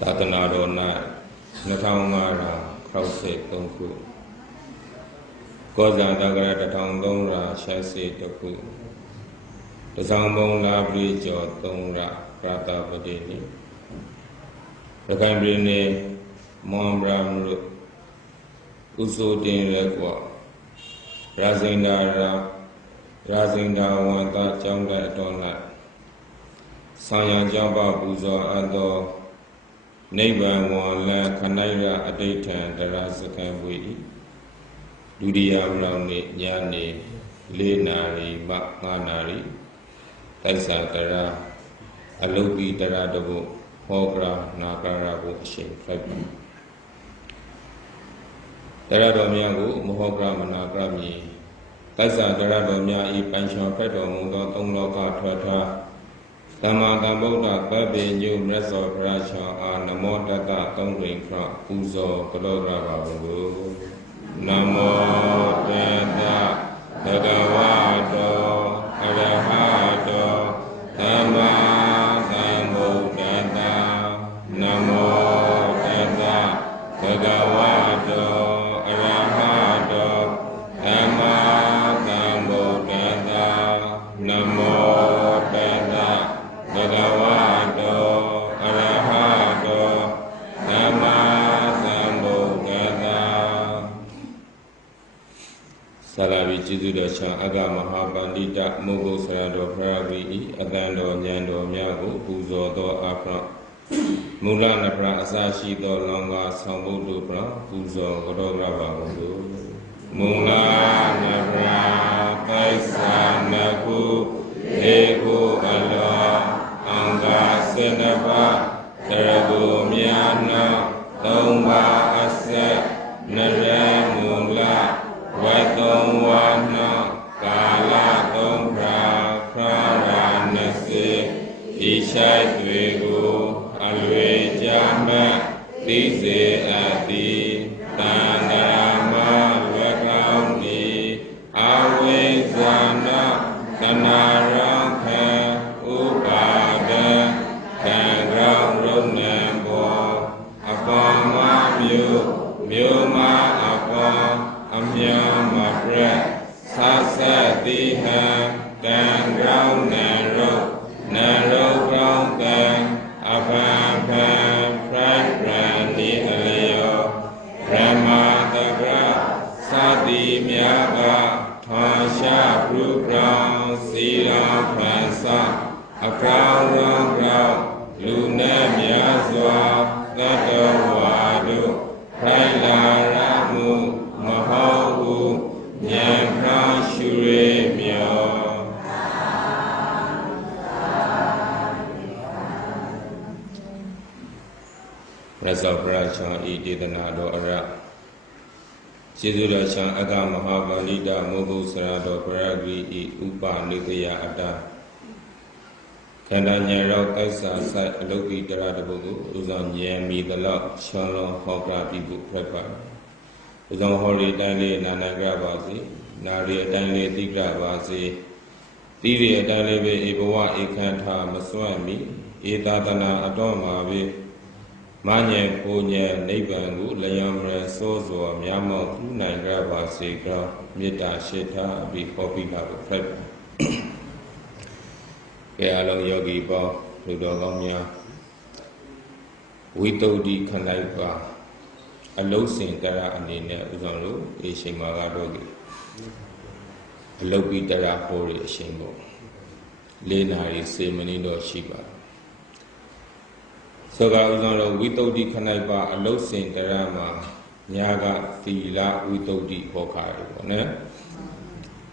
Tatanadona Natangara Krause Tonku Goza Dagara Tangdonra Shasi Toku The Sambon Labri Jo Tongra Prata Padini The Cambrine Mombram Uso Din Rekwa Razindara Wanta Janga Dona Sanya Jamba Buzo Ado Neighbor Wala Kanaira Adaitan Darasakan Widi Dudia Rani Yani Lenari Makanari Taisa Dara Alobi Daradabo Hogra Nagarabo Shin Fabin Daradomiago Mohogra Managrami Taisa Daradomia I Pancho Pedo Mundo Tongloka Tata Tama Tamboda Babi New Reso Pracha Namo Tata Tongring Fra Uzo Kodora Babu Namo Tata Bhagavato Arahato Tama Tamboda Namo Tata Bhagavato Arahato Tama Tamboda Namo Tata Bhagavato Arahato Tama Sambuddhata Salavi Chizuda Chan Aga Mahabandita Mugu Sarado Pravi Adando Nyando Myago Puzo Do Afra Mula Napra Asashi Do Longa Sambuddhu Pra Puzo Godobra Babu Mula Napra Paisa Naku Ego Allah Anga Senapa Tarabu Miana Tomba Asset Nare Mula Vatom Wana Kala Tombra Prara Nasi Ishai Dvegu Alwe Jama Tise Adi Tandarama Vakauni Awe Zana Tanara Upada Tangram Runambo Apama Myuma Apa Amyama Bre Sasa Diha Tangram Naro Ground Tan Apam Prani Alayo Brahma Tagra Sadi Myaga Tasha Prukram Sila Pransa Akram Ram Luna Myazwa Tatawadu Praila Ramu Mahavu Nyampra Shure Myo Rasa Pracha Ididana Do Ara Chizuda Chan Aga Mahabalida Mugu Sarado Paragri Upa Nitya Ada Kandanya Rao Taisa Sai Aloki Daradabugu Uzan Yami the Lok Shalom Hokra Bibu Prepa Uzan Hori Dali Nanagra Bazi Nari Dali Tigra Bazi Tiri Dali Ibawa Ikanta Maswami Idadana Adoma Bi Manye Punya Nibangu Layamra Sozo Myamo Kunanga Basigra Mita Shita Bi Popi Habu Prepa Kealo Yogi Ba Ludogomya Witodi Kanaipa Alosin Tara Anina Uzanlu Ishimagadogi Alopi Tara Hori Shimbo Lenari Semanindo Shiba Soga Uzanlo Witodi Kanaipa Alosin Tarama Nyaga Thila Witodi Hokari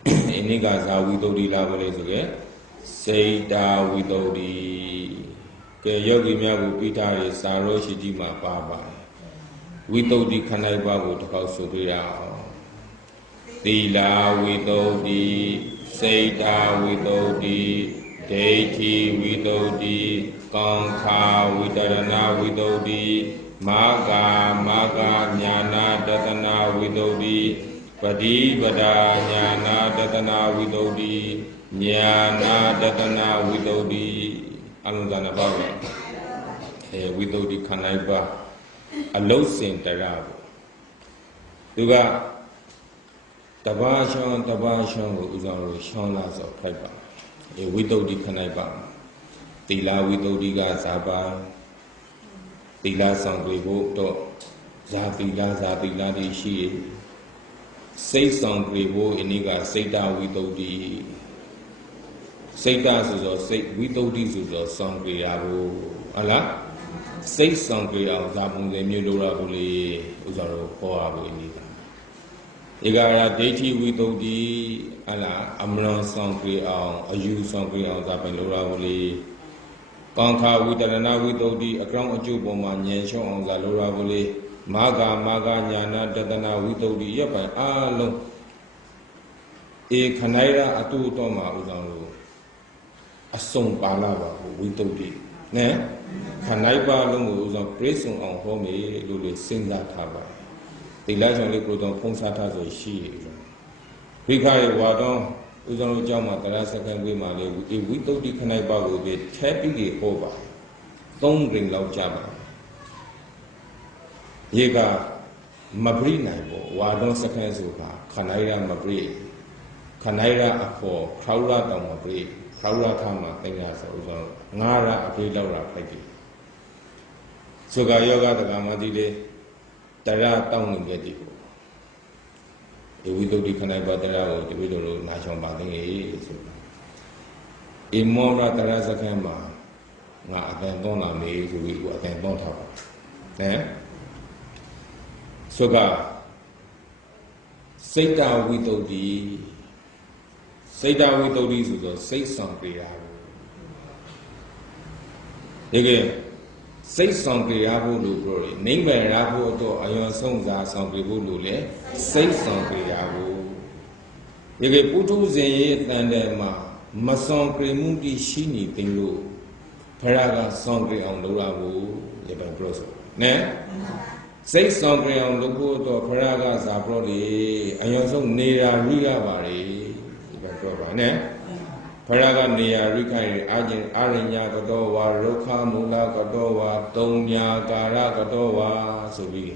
Iniga Za Witodi Labolezuge Seita Witodi Ke Yogi Myagu Pitari Saro Shijima Baba Witodi Kanaipa Wotakau Subira Thila Witodi Seita Witodi Deiti Witodi Kankha Vitarana Vidodi Maga Jnana Datana Vidodi Padi Bada Jnana Datana Vidodi Jnana Datana Vidodi Anudana Bhava ဝိသုဒ္ဓိခန္ဓာပါအလုံးစင်တရပေါ့သူကတဘာရှောင်းကိုဥဆောင်လို့ရှောင်းလာဆိုဖိုက်ပါဝိသုဒ္ဓိခန္ဓာပါသီလဝိသုဒ္ဓိကဇာပါသီလဆောင်ကြဖို့တော့ဇာသီလတွေရှိရစိတ်ဆောင်ကြဖို့အနည်းကစိတ်တဝိသုဒ္ဓိစိတ်တဆိုတော့စိတ်ဝိသုဒ္ဓိဆိုတော့ဆောင်ကြရဖို့ဟုတ်လားစိတ်ဆောင်ကြအောင်ဇာပုံစံမျိုးလိုရဖို့လေဥစ္စာတော့ဟောရဖို့အနည်းကဧကရာဒိဋ္ဌိဝိသုဒ္ဓိဟုတ်လားအမရံဆောင်ကြအောင်အယူဆောင်ကြအောင်ဇာပိုင်လိုရဖို့လေကောင်းခါဝိတရဏဝိသုဒ္ဓိအကောင်အကျုပ်ပေါ်မှာဉာဏ်ရှုံးအောင်ဇာလိုရဖို့လေမာဂညာနာတတနာဝိသုဒ္ဓိရပ်ပိုင်အားလုံးခဏရအတူတော်မှာဥဆောင်လို့အစုံပါလာပါဘူးဝိသုဒ္ဓိနဲ့ခဏပါလုံးကိုဥဆောင်ပြည့်စုံအောင်ဟောမေလို့လေစဉ်းစားထားပါဒီလိုက်ဆောင်လေးကိုတော့ဖုံးစားထားဆိုရှိရဝိခါရဝါတော်ဥဆောင်လို့ကြောင်းမှာတရားစကန်ဝေးမှာလေဒီဝိသုဒ္ဓိခဏပါကိုပဲထဲပြီးဟောပါ၃ရင်လောက်ကြပါရေကမပရိနိုင်ပေါ့ဝါတော်စကန်ဆိုတာခဏရမပရိခဏရအဖို့ခေါရတောင်မပရိခေါရခါမှာတင်ရဆိုဥဆောင်ငါရအပရိလောက်ရဖိုက်တယ်ဆိုကယောဂတက္ကမတိလေတရတောင်းနေကြတယ်ပေါ့ဒီဝိသုဒ္ဓိခဏပါတရကိုဒီလိုလိုနာချောင်ပါသိငယ်ဆိုတာအမောရတရစကန်မှာငါအတန်သွန်းလာမေးဆိုပြီးကိုအတန်သွန်းထားပါဆိုကစိတ်တဝိသုဒ္ဓိဆိုတော့စိတ်ဆောင်ကြရဘူးဒီကစိတ်ဆောင်ကြရဖို့လို့ပြောတယ်နိဗ္ဗာန်ရဖို့တော့အယောဆုံးစာဆောင်ကြဖို့လို့လေစိတ်ဆောင်ကြရဘူးဒီကပုထုဇဉ်ရဲ့အတန်တဲ့မှာမဆောင်ကြမှုတိရှိနေတယ်လို့ဖရာကဆောင်ကြအောင်လုပ်ရဘူးရပါပြောဆိုနဲစိတ်ဆောင်ကြအောင်လုပ်ဖို့တော့ဖရာကဇာပြောလေအယောဆုံးနေရာရိရပါလေဒီပဲပြောပါနဲ့ဖရာကနေရာရိခိုင်အာရိညာကတောဝါရုခမူလကတောဝါတုံညာကာရကတောဝါဆိုပြီး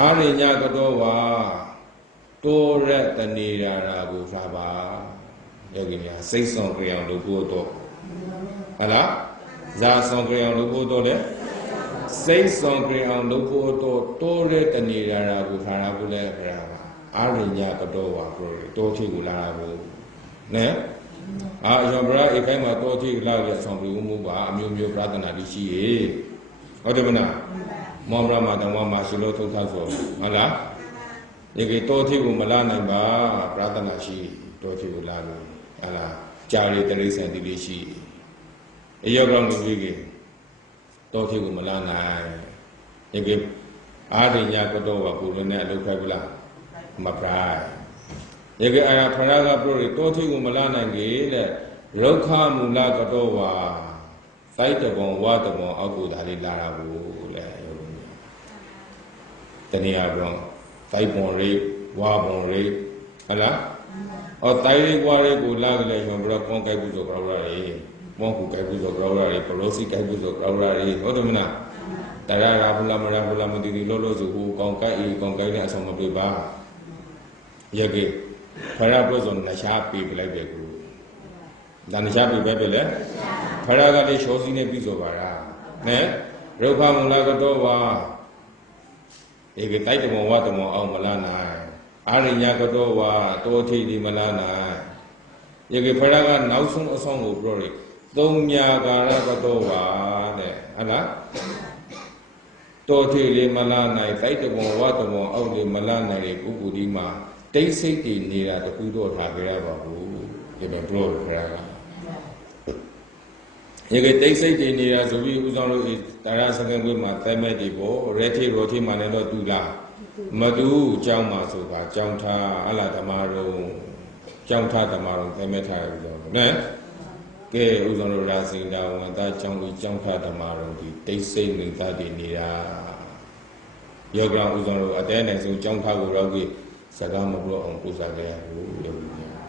အာရိညာကတောဝါတောရတနေရာကိုဖာပါယောဂီများစိတ်ဆောင်ကြအောင်လုပ်ဖို့တော့ဟုတ်လားဇာဆောင်ကြအောင်လုပ်ဖို့တော့လေစိတ်ဆောင်ကြအောင်လုပ်ဖို့တော့တောရတနေရာကိုဖာရဖို့လဲဖရာပါအာရိညာကတောဝါပြောတယ်တောထိကိုလာတာဘူးနဲ့ယောဘရာဧကိုင်းမှာတောထိလာရဆောင်ပြီးမှုပါအမျိုးမျိုးပြဿနာတွေရှိရေဟုတ်တယ်မလားမောဘရာမှာတောင်မှမရှိလို့ထုတ်ထားဆိုဟုတ်လားဒီကေတောထိကိုမလာနိုင်ပါပြဿနာရှိတောထိကိုလာလို့ဟုတ်လားကြာရီတရိစ္ဆာန်တိလေးရှိအယောကောင်လူကြီးကေတောထိကိုမလာနိုင်ဒီကေအာရိညာကတော့ကိုယ်နဲ့အလုပ်ခိုက်ဘူးလားမပရိုင်းဒီကအဲ့ဒါဖရာကပြောတယ်တောထိကိုမလာနိုင်ကြီးတဲ့ရုခမူလကတော့ဝါစိုက်တဘုံဝါတဘုံအောက်ကိုဒါလေးလာတာဘူးလေတနည်းအားဖြင့်စိုက်ဘုံရိဝါဘုံရိဟုတ်လားတိုင်းရိဝါရိကိုလာကြလေဆိုတော့ကောင်းကြိုက်ဘူးဆိုကြောက်ရတယ်မောကူကြိုက်ဘူးဆိုကြောက်ရတယ်ပလောစီကြိုက်ဘူးဆိုကြောက်ရတယ်ဟုတ်တယ်မလားတရားရာဘူးလားမရာဘူးလားမသိသေးလို့ဆိုဟိုကောင်းကြိုက်တဲ့အဆောင်မပြေပါရကေဖရာပြောဆိုနရှားပေးပလိုက်ပဲကူဒါနရှားပေးပဲလေဖရာကလေးရှောစီနဲ့ပြီးဆိုပါလားနဲရုပ်ဖမူလာကတော့ဝါဒီကတိုက်တမောဝတမောအောင်မလာနိုင်အာရိညာကတော့ဝါတောထိဒီမလာနိုင်ဒီကဖရာကနောက်ဆုံးအဆောင်ကိုပြောတယ်သုံးညာကာရကတော့ဝါတဲ့ဟုတ်လားတောထိလေးမလာနိုင်တိုက်တမောဝတမောအောင်လေးမလာနိုင်တဲ့ပုဂ္ဂိုလ်ဒီမှာတိတ်ဆိတ်တည်နေတာတခုတော့ထားကြရပါဘူးဒီမှာပြောရခရာကရေတိတ်ဆိတ်တည်နေတာဆိုပြီးဦးဆောင်လို့တရားစကန်ကွင်းမှာသဲမဲ့ဒီပေါ့ရဲထိရောထိမှလည်းတော့တူလားမတူကြောင်းမှာဆိုတာကြောင်းထားအလားဓမ္မတော်ကြောင်းထားဓမ္မတော်သဲမဲ့ထားရဦးဆောင်နော်ကဲဦးဆောင်လို့ရာစင်တာဝန်သားကြောင်းပြီးကြောင်းထားဓမ္မတော်ဒီတိတ်ဆိတ်နေတာတည်နေတာယောဂဦးဆောင်လို့အတဲနဲ့ဆုံးကြောင်းထားကိုတော့ပြီးစကားမပြောအောင်ပူဇော်ကြရဘူး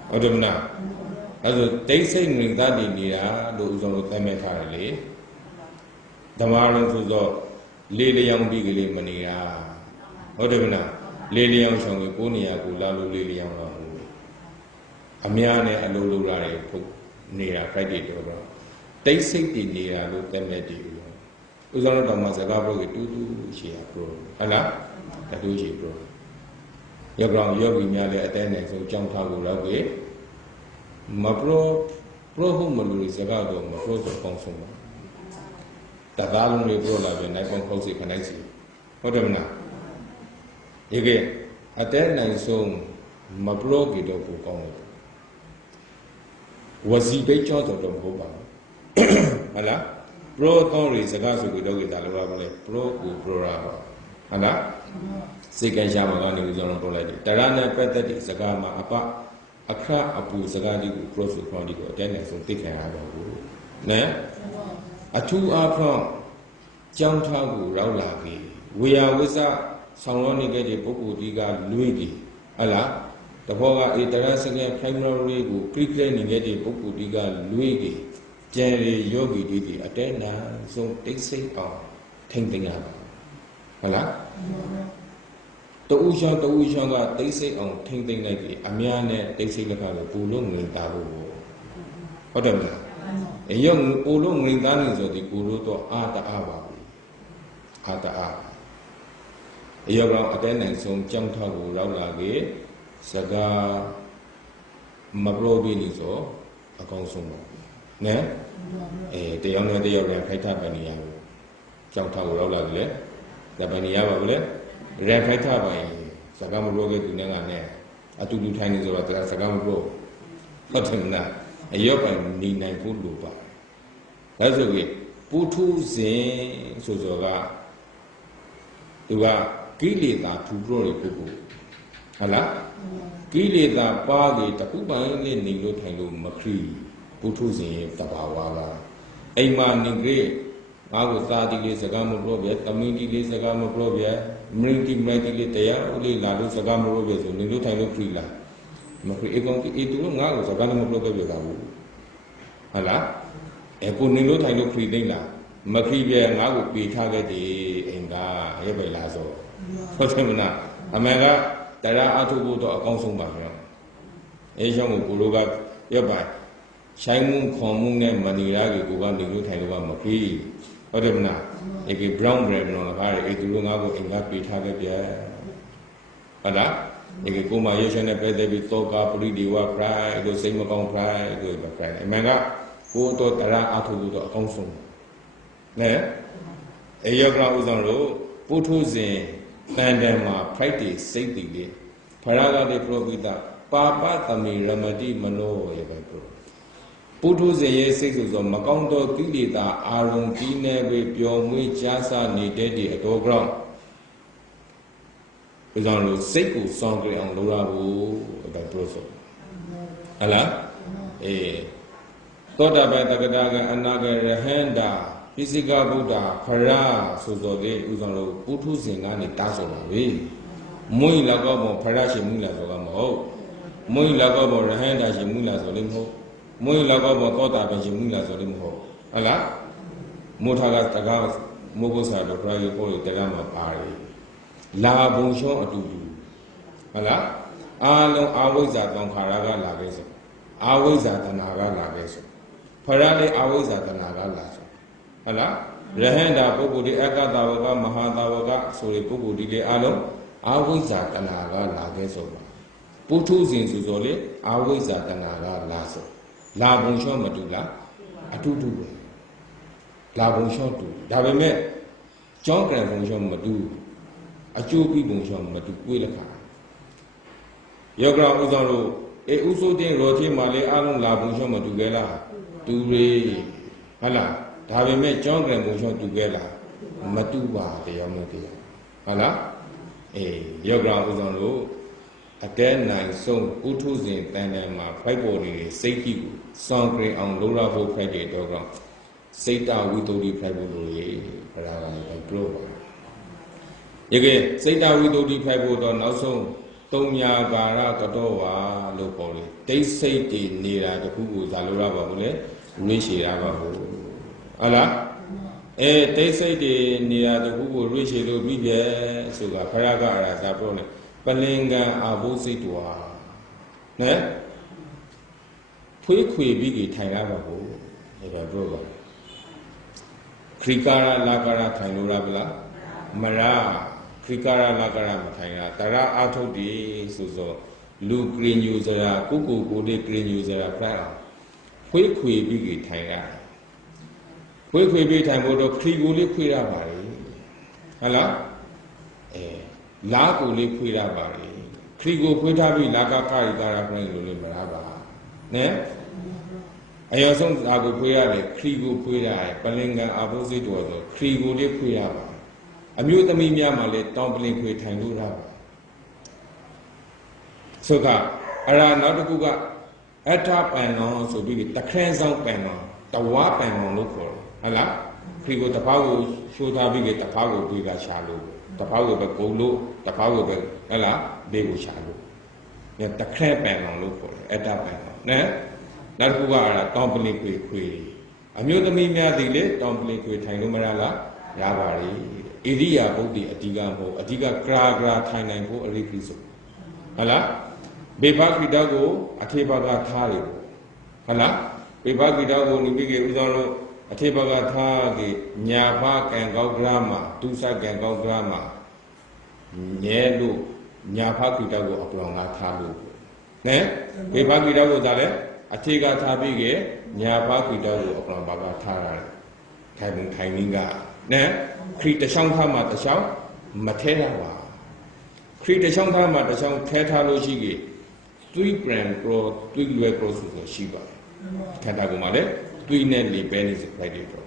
ဟုတ်တယ်မလားအဲဆိုတိတ်ဆိတ်နေတာတည်နေတာလို့ဦးဆောင်လို့သတ်မှတ်ထားတယ်လေ Damaran so Lily young bigly mania. Whatever Lily young song, Punia, Gulalu Lily young. Amiane and Lulu Rari put near Friday to ground. They say the near look them at you. Uzana Damasagabo, do she pro. Allah, I do she pro. Your ground, your merely attendance of Jump Tago Love. Mapro Pro Humulu is a gado, Mapro of consumer. The Dalun Libro Love and I can cause it connects you. Whatever now. Again, attendance song Mapro Gido Pukong. Was he big chance of the Hoba? Allah, Pro Tonri is a gas with dog at Alabama, Pro Raba. Allah, Second Shamagani is on Poladi. Tarana Petati Sagama Apa, Akra Apu Sagadi, Pro Sukondico, attendance of Thick and Abo. Ne? A 2 hour from Jamtagu Raulaki. We are with a Saloni Gedi Poku Diga Luigi. Allah. The Hoga Itarasaga primary pre-planning a book diga Luigi, Jerry Yogi Didi, attend so they say, oh, thinking up. Hola? The Ushanga, they say, oh, thinking like Amiane, they say, the Pulung in Tabu. Whatever. A young Pulung in Danis of the Guru to Ata Aba. Ata Aba. A young attendance on Jamtagu Raulagi. Saga Mabrobi so a consumer. Ne? The young lady of the Kaita Bania. Jump Tower Rolla, the Bania, Rakata by Sagama Roga to Nangane. I took 2 times over the Sagama Bro. But him not. A young need 9 food lupa. That's the way. Putu Zen Sozoga. To a Kilita to grow Pupu. Allah? Kilita Pagi, Takuba, Nilo Tango Macri, Putuzi, Tabawa. A man in grey, I was 30 days Sagama Robia, Tamiki Sagama Robia, Mrinki Mrakilia, only Ladu Sagama Robia, Nilo Tango Prila. Macri Egon, it will not Sagama Robia. Allah? A good Nilo Tango Prila. Macri and I would be targeted in the Lazo. Fotemina, Amega. Tara Atubu to a consumer. Asian Guruga, hereby. Shimun Common and Manila, Gugan, the good hand of Maki. Whatever now, a brown bread on a high, it will not go in that be target there. But that, a Kuma Yashan, a better be talk up, read the work cry, the same account cry, go back cry. A manga, go to Tara Atubu to a consumer. Ne? A year ground was on road, put who's in. And then practice safety. Paraga de Provita, Papa Tami Ramadi Mano Ebro. Putus a year 6 of Macondo Kilita, Aron Kine, Piomu, Jasa, Nidedi, at all ground. Is on the Seku Songre and Lurabu by Proso. Allah? Eh. Toda by the Gadaga and Naga Henda. Physical Buddha, Para, Suzoge, Uzano, Putus in Ani Tasola. Muy Lagamo, Parashi Mula Zogamo. Muy Lagamo, Rahenda Jimula Zolimho. Muy Lagamo, Kota Jimula Zolimho. Allah? Motagas Tagas, Mogosa, the Prague Poli, Telama Pari. La Bonchon Atudu. Allah? Along always at Donkaraga Lageso. Always at Anaga Lageso. Parade always at Anaga Lageso. Allah, Rahenda Pogudi Akadawaga, Mahadawaga, Sori Pogudi Alum, always at Anaga Lageso. Putus in Suzole, always at Anaga Lasso. La Bonchon Matula, Atutu. La Bonchon to Davime, John Grand Bonchon Madu, Achupi Bonchon Matu Quilaka. Yogra Uzano, a Uso de Roti Male Alum La Bonchon Matugela, Dure, Allah. Have met John Grand Motion together, Matuba, the Yamuti. Allah? Eh, your ground was on low. At 10 night, so Utus in Tanama, Pibody, Seki, Songre on Lola for credit or ground. Seta with the Pibody, and Clover. Again, Seta with the Pibody on also Tonya Gara Katoa, Lopoli. They say near the Kugu, Zalura, Rishi Rava. Allah, တိတ်ဆိတ်တွေနေရာတခုကိုရွေးချယ်လို့ပြီးပြဲဆိုတာခရကအဲ့ဒါဇာပြောနေပလင်ကံအာဘုစိတ်တော်နဲဖွေးခွေပြီးကြီးထိုင်ရပါဘူးအဲ့ဒါပြောပါခရိကာရလာကာရထိုင်လို့ရပါလားမရာခရိကာရလာကာရမထိုင်ရတရအာထုတ်ဒီဆိုလူကရင်ညူစရာကိုလေးကရင်ညူစရာဖတ်အောင်ဖွေးခွေပြီးကြီးထိုင်ရဖွေးခွေပြီးထိုင်ဖို့တော့ခရီကိုလေးခွေရပါလေဟုတ်လားလာကိုလေးခွေရပါလေခရီကိုခွေထားပြီးလာကကာရီကာရခွင့်လို့လည်းမရပါနဲ့အယောဆုံးလာကိုခွေရတယ်ခရီကိုခွေရတယ်ပလင်ကံအဘုစိတ်တော်ဆိုခရီကိုလေးခွေရပါအမျိုးသမီးများမှလည်းတောင်းပလင်ခွေထိုင်လို့ရပါဆိုကအဲ့ဒါနောက်တစ်ခုကအထပန်တော်ဆိုပြီးတခန်းဆောင်ပန်တော်တဝါပန်တော်လို့ခေါ်တယ်ဟုတ်လားခရီကိုတဖောက်ကိုရှိုးထားပြီးတဖောက်ကိုပြီးကရှာလို့တဖောက်ကိုပဲဂုံလို့တဖောက်ကိုပဲဟုတ်လားဘေးကိုရှာလို့တခန်းပန်တော်လို့ခေါ်တယ်အထပန်တော်နဲနောက်တစ်ခုကအဲ့ဒါတောင်းပလင်ခွေအမျိုးသမီးများဒီလေတောင်းပလင်ခွေထိုင်လို့မရလားရပါလေဣရိယာပုဒ်ဒီအဓိကမဟုတ်အဓိကကရာထိုင်နိုင်ဖို့အရိပိစုဟုတ်လားဘေဘခိတကိုအထေဘကထားတယ်ဟုတ်လားဘေဘခိတကိုနိမိကေဥသောလို့အထေဘကထားကေညာဘကံကောက်ကရမှာဒုစကံကောက်ကရမှာညဲလို့ညာဘခိတကိုအပလောင်ကထားလို့နဲဘေဘခိတကိုသာလဲအထေကထားပြီးကေညာဘခိတကိုအပလောင်ဘာကထားရတယ်ထိုင်ထိုင်နည်းကနဲခရီတချောင်းထားမှာတချောင်းမထဲရပါခရီတချောင်းထားမှာတချောင်းထဲထားလို့ရှိကေသွိပရံပရောသွိလွယ်ပရောဆိုရှိပါတယ်ခန္ဓာကိုယ်မှာလည်းသွိနဲ့လေပဲနေစဖိုက်တွေတော့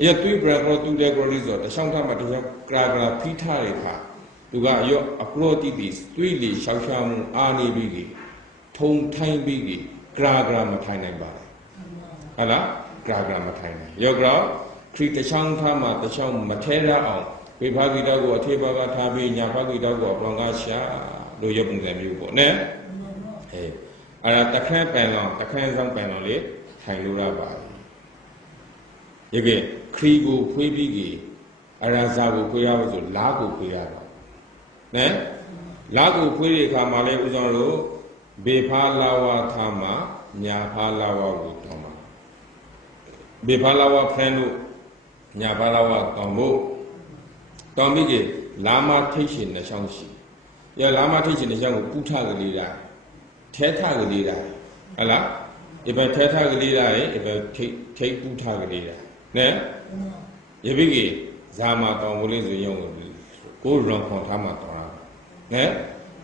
အဲ့သွိပရံပရောသွိလွယ်ပရောလေးဆိုတချောင်းထားမှာတချောင်းကရာဖိထားတဲ့ခါသူကရော့အပရောတိတိသွိလေရှောက်ရှောက်မှုအာနေပြီးကြီးထုံထိုင်းပြီးကြီးကရာမထိုင်နိုင်ပါဘူးဟုတ်လားကရာမထိုင်နိုင်ရောကခရီတချောင်းထားမှာတချောင်းမထဲရအောင်ဝိဖာဂိတောကိုအထေဘကထားပြီးညာဖာဂိတောကိုအပလောင်ကရှာလို့ရုပ်ပုံစံမျိုးပေါ့နဲအဲ့ဒါတခန်းပန်လောင်တခန်းဆောင်ပန်လောင်လေထိုင်လို့ရပါရေကခရီကိုဖွေးပြီးကြီးအရာဇာကိုဖွေးရဖို့ဆိုလားကိုဖွေးရတော့နဲလားကိုဖွေးတဲ့အခါမှာလေဦးဇောင်းတို့ဘေဖာလာဝါထားမှာညာဖာလာဝါကိုတောင်းပါဘေဖာလာဝါဖန်လို့ညာဖာလာဝါတောင်းဖို့တောင်းပြီးကြီးလာမထိတ်ရှင်နှချောင်းရှိရလာမထိတ်ရှင်နှချောင်းကိုပူထကလေးတာထဲထကလေးတာဟုတ်လားဒီဘက်ထဲထကလေးတာရဲ့ဒီဘက်ထိတ်ပူထကလေးတာနဲရပြီကြီးဇာမတောင်းဖို့လေးဆိုရုံကိုရွန်ခွန်ထားမှာတောင်းတာနဲ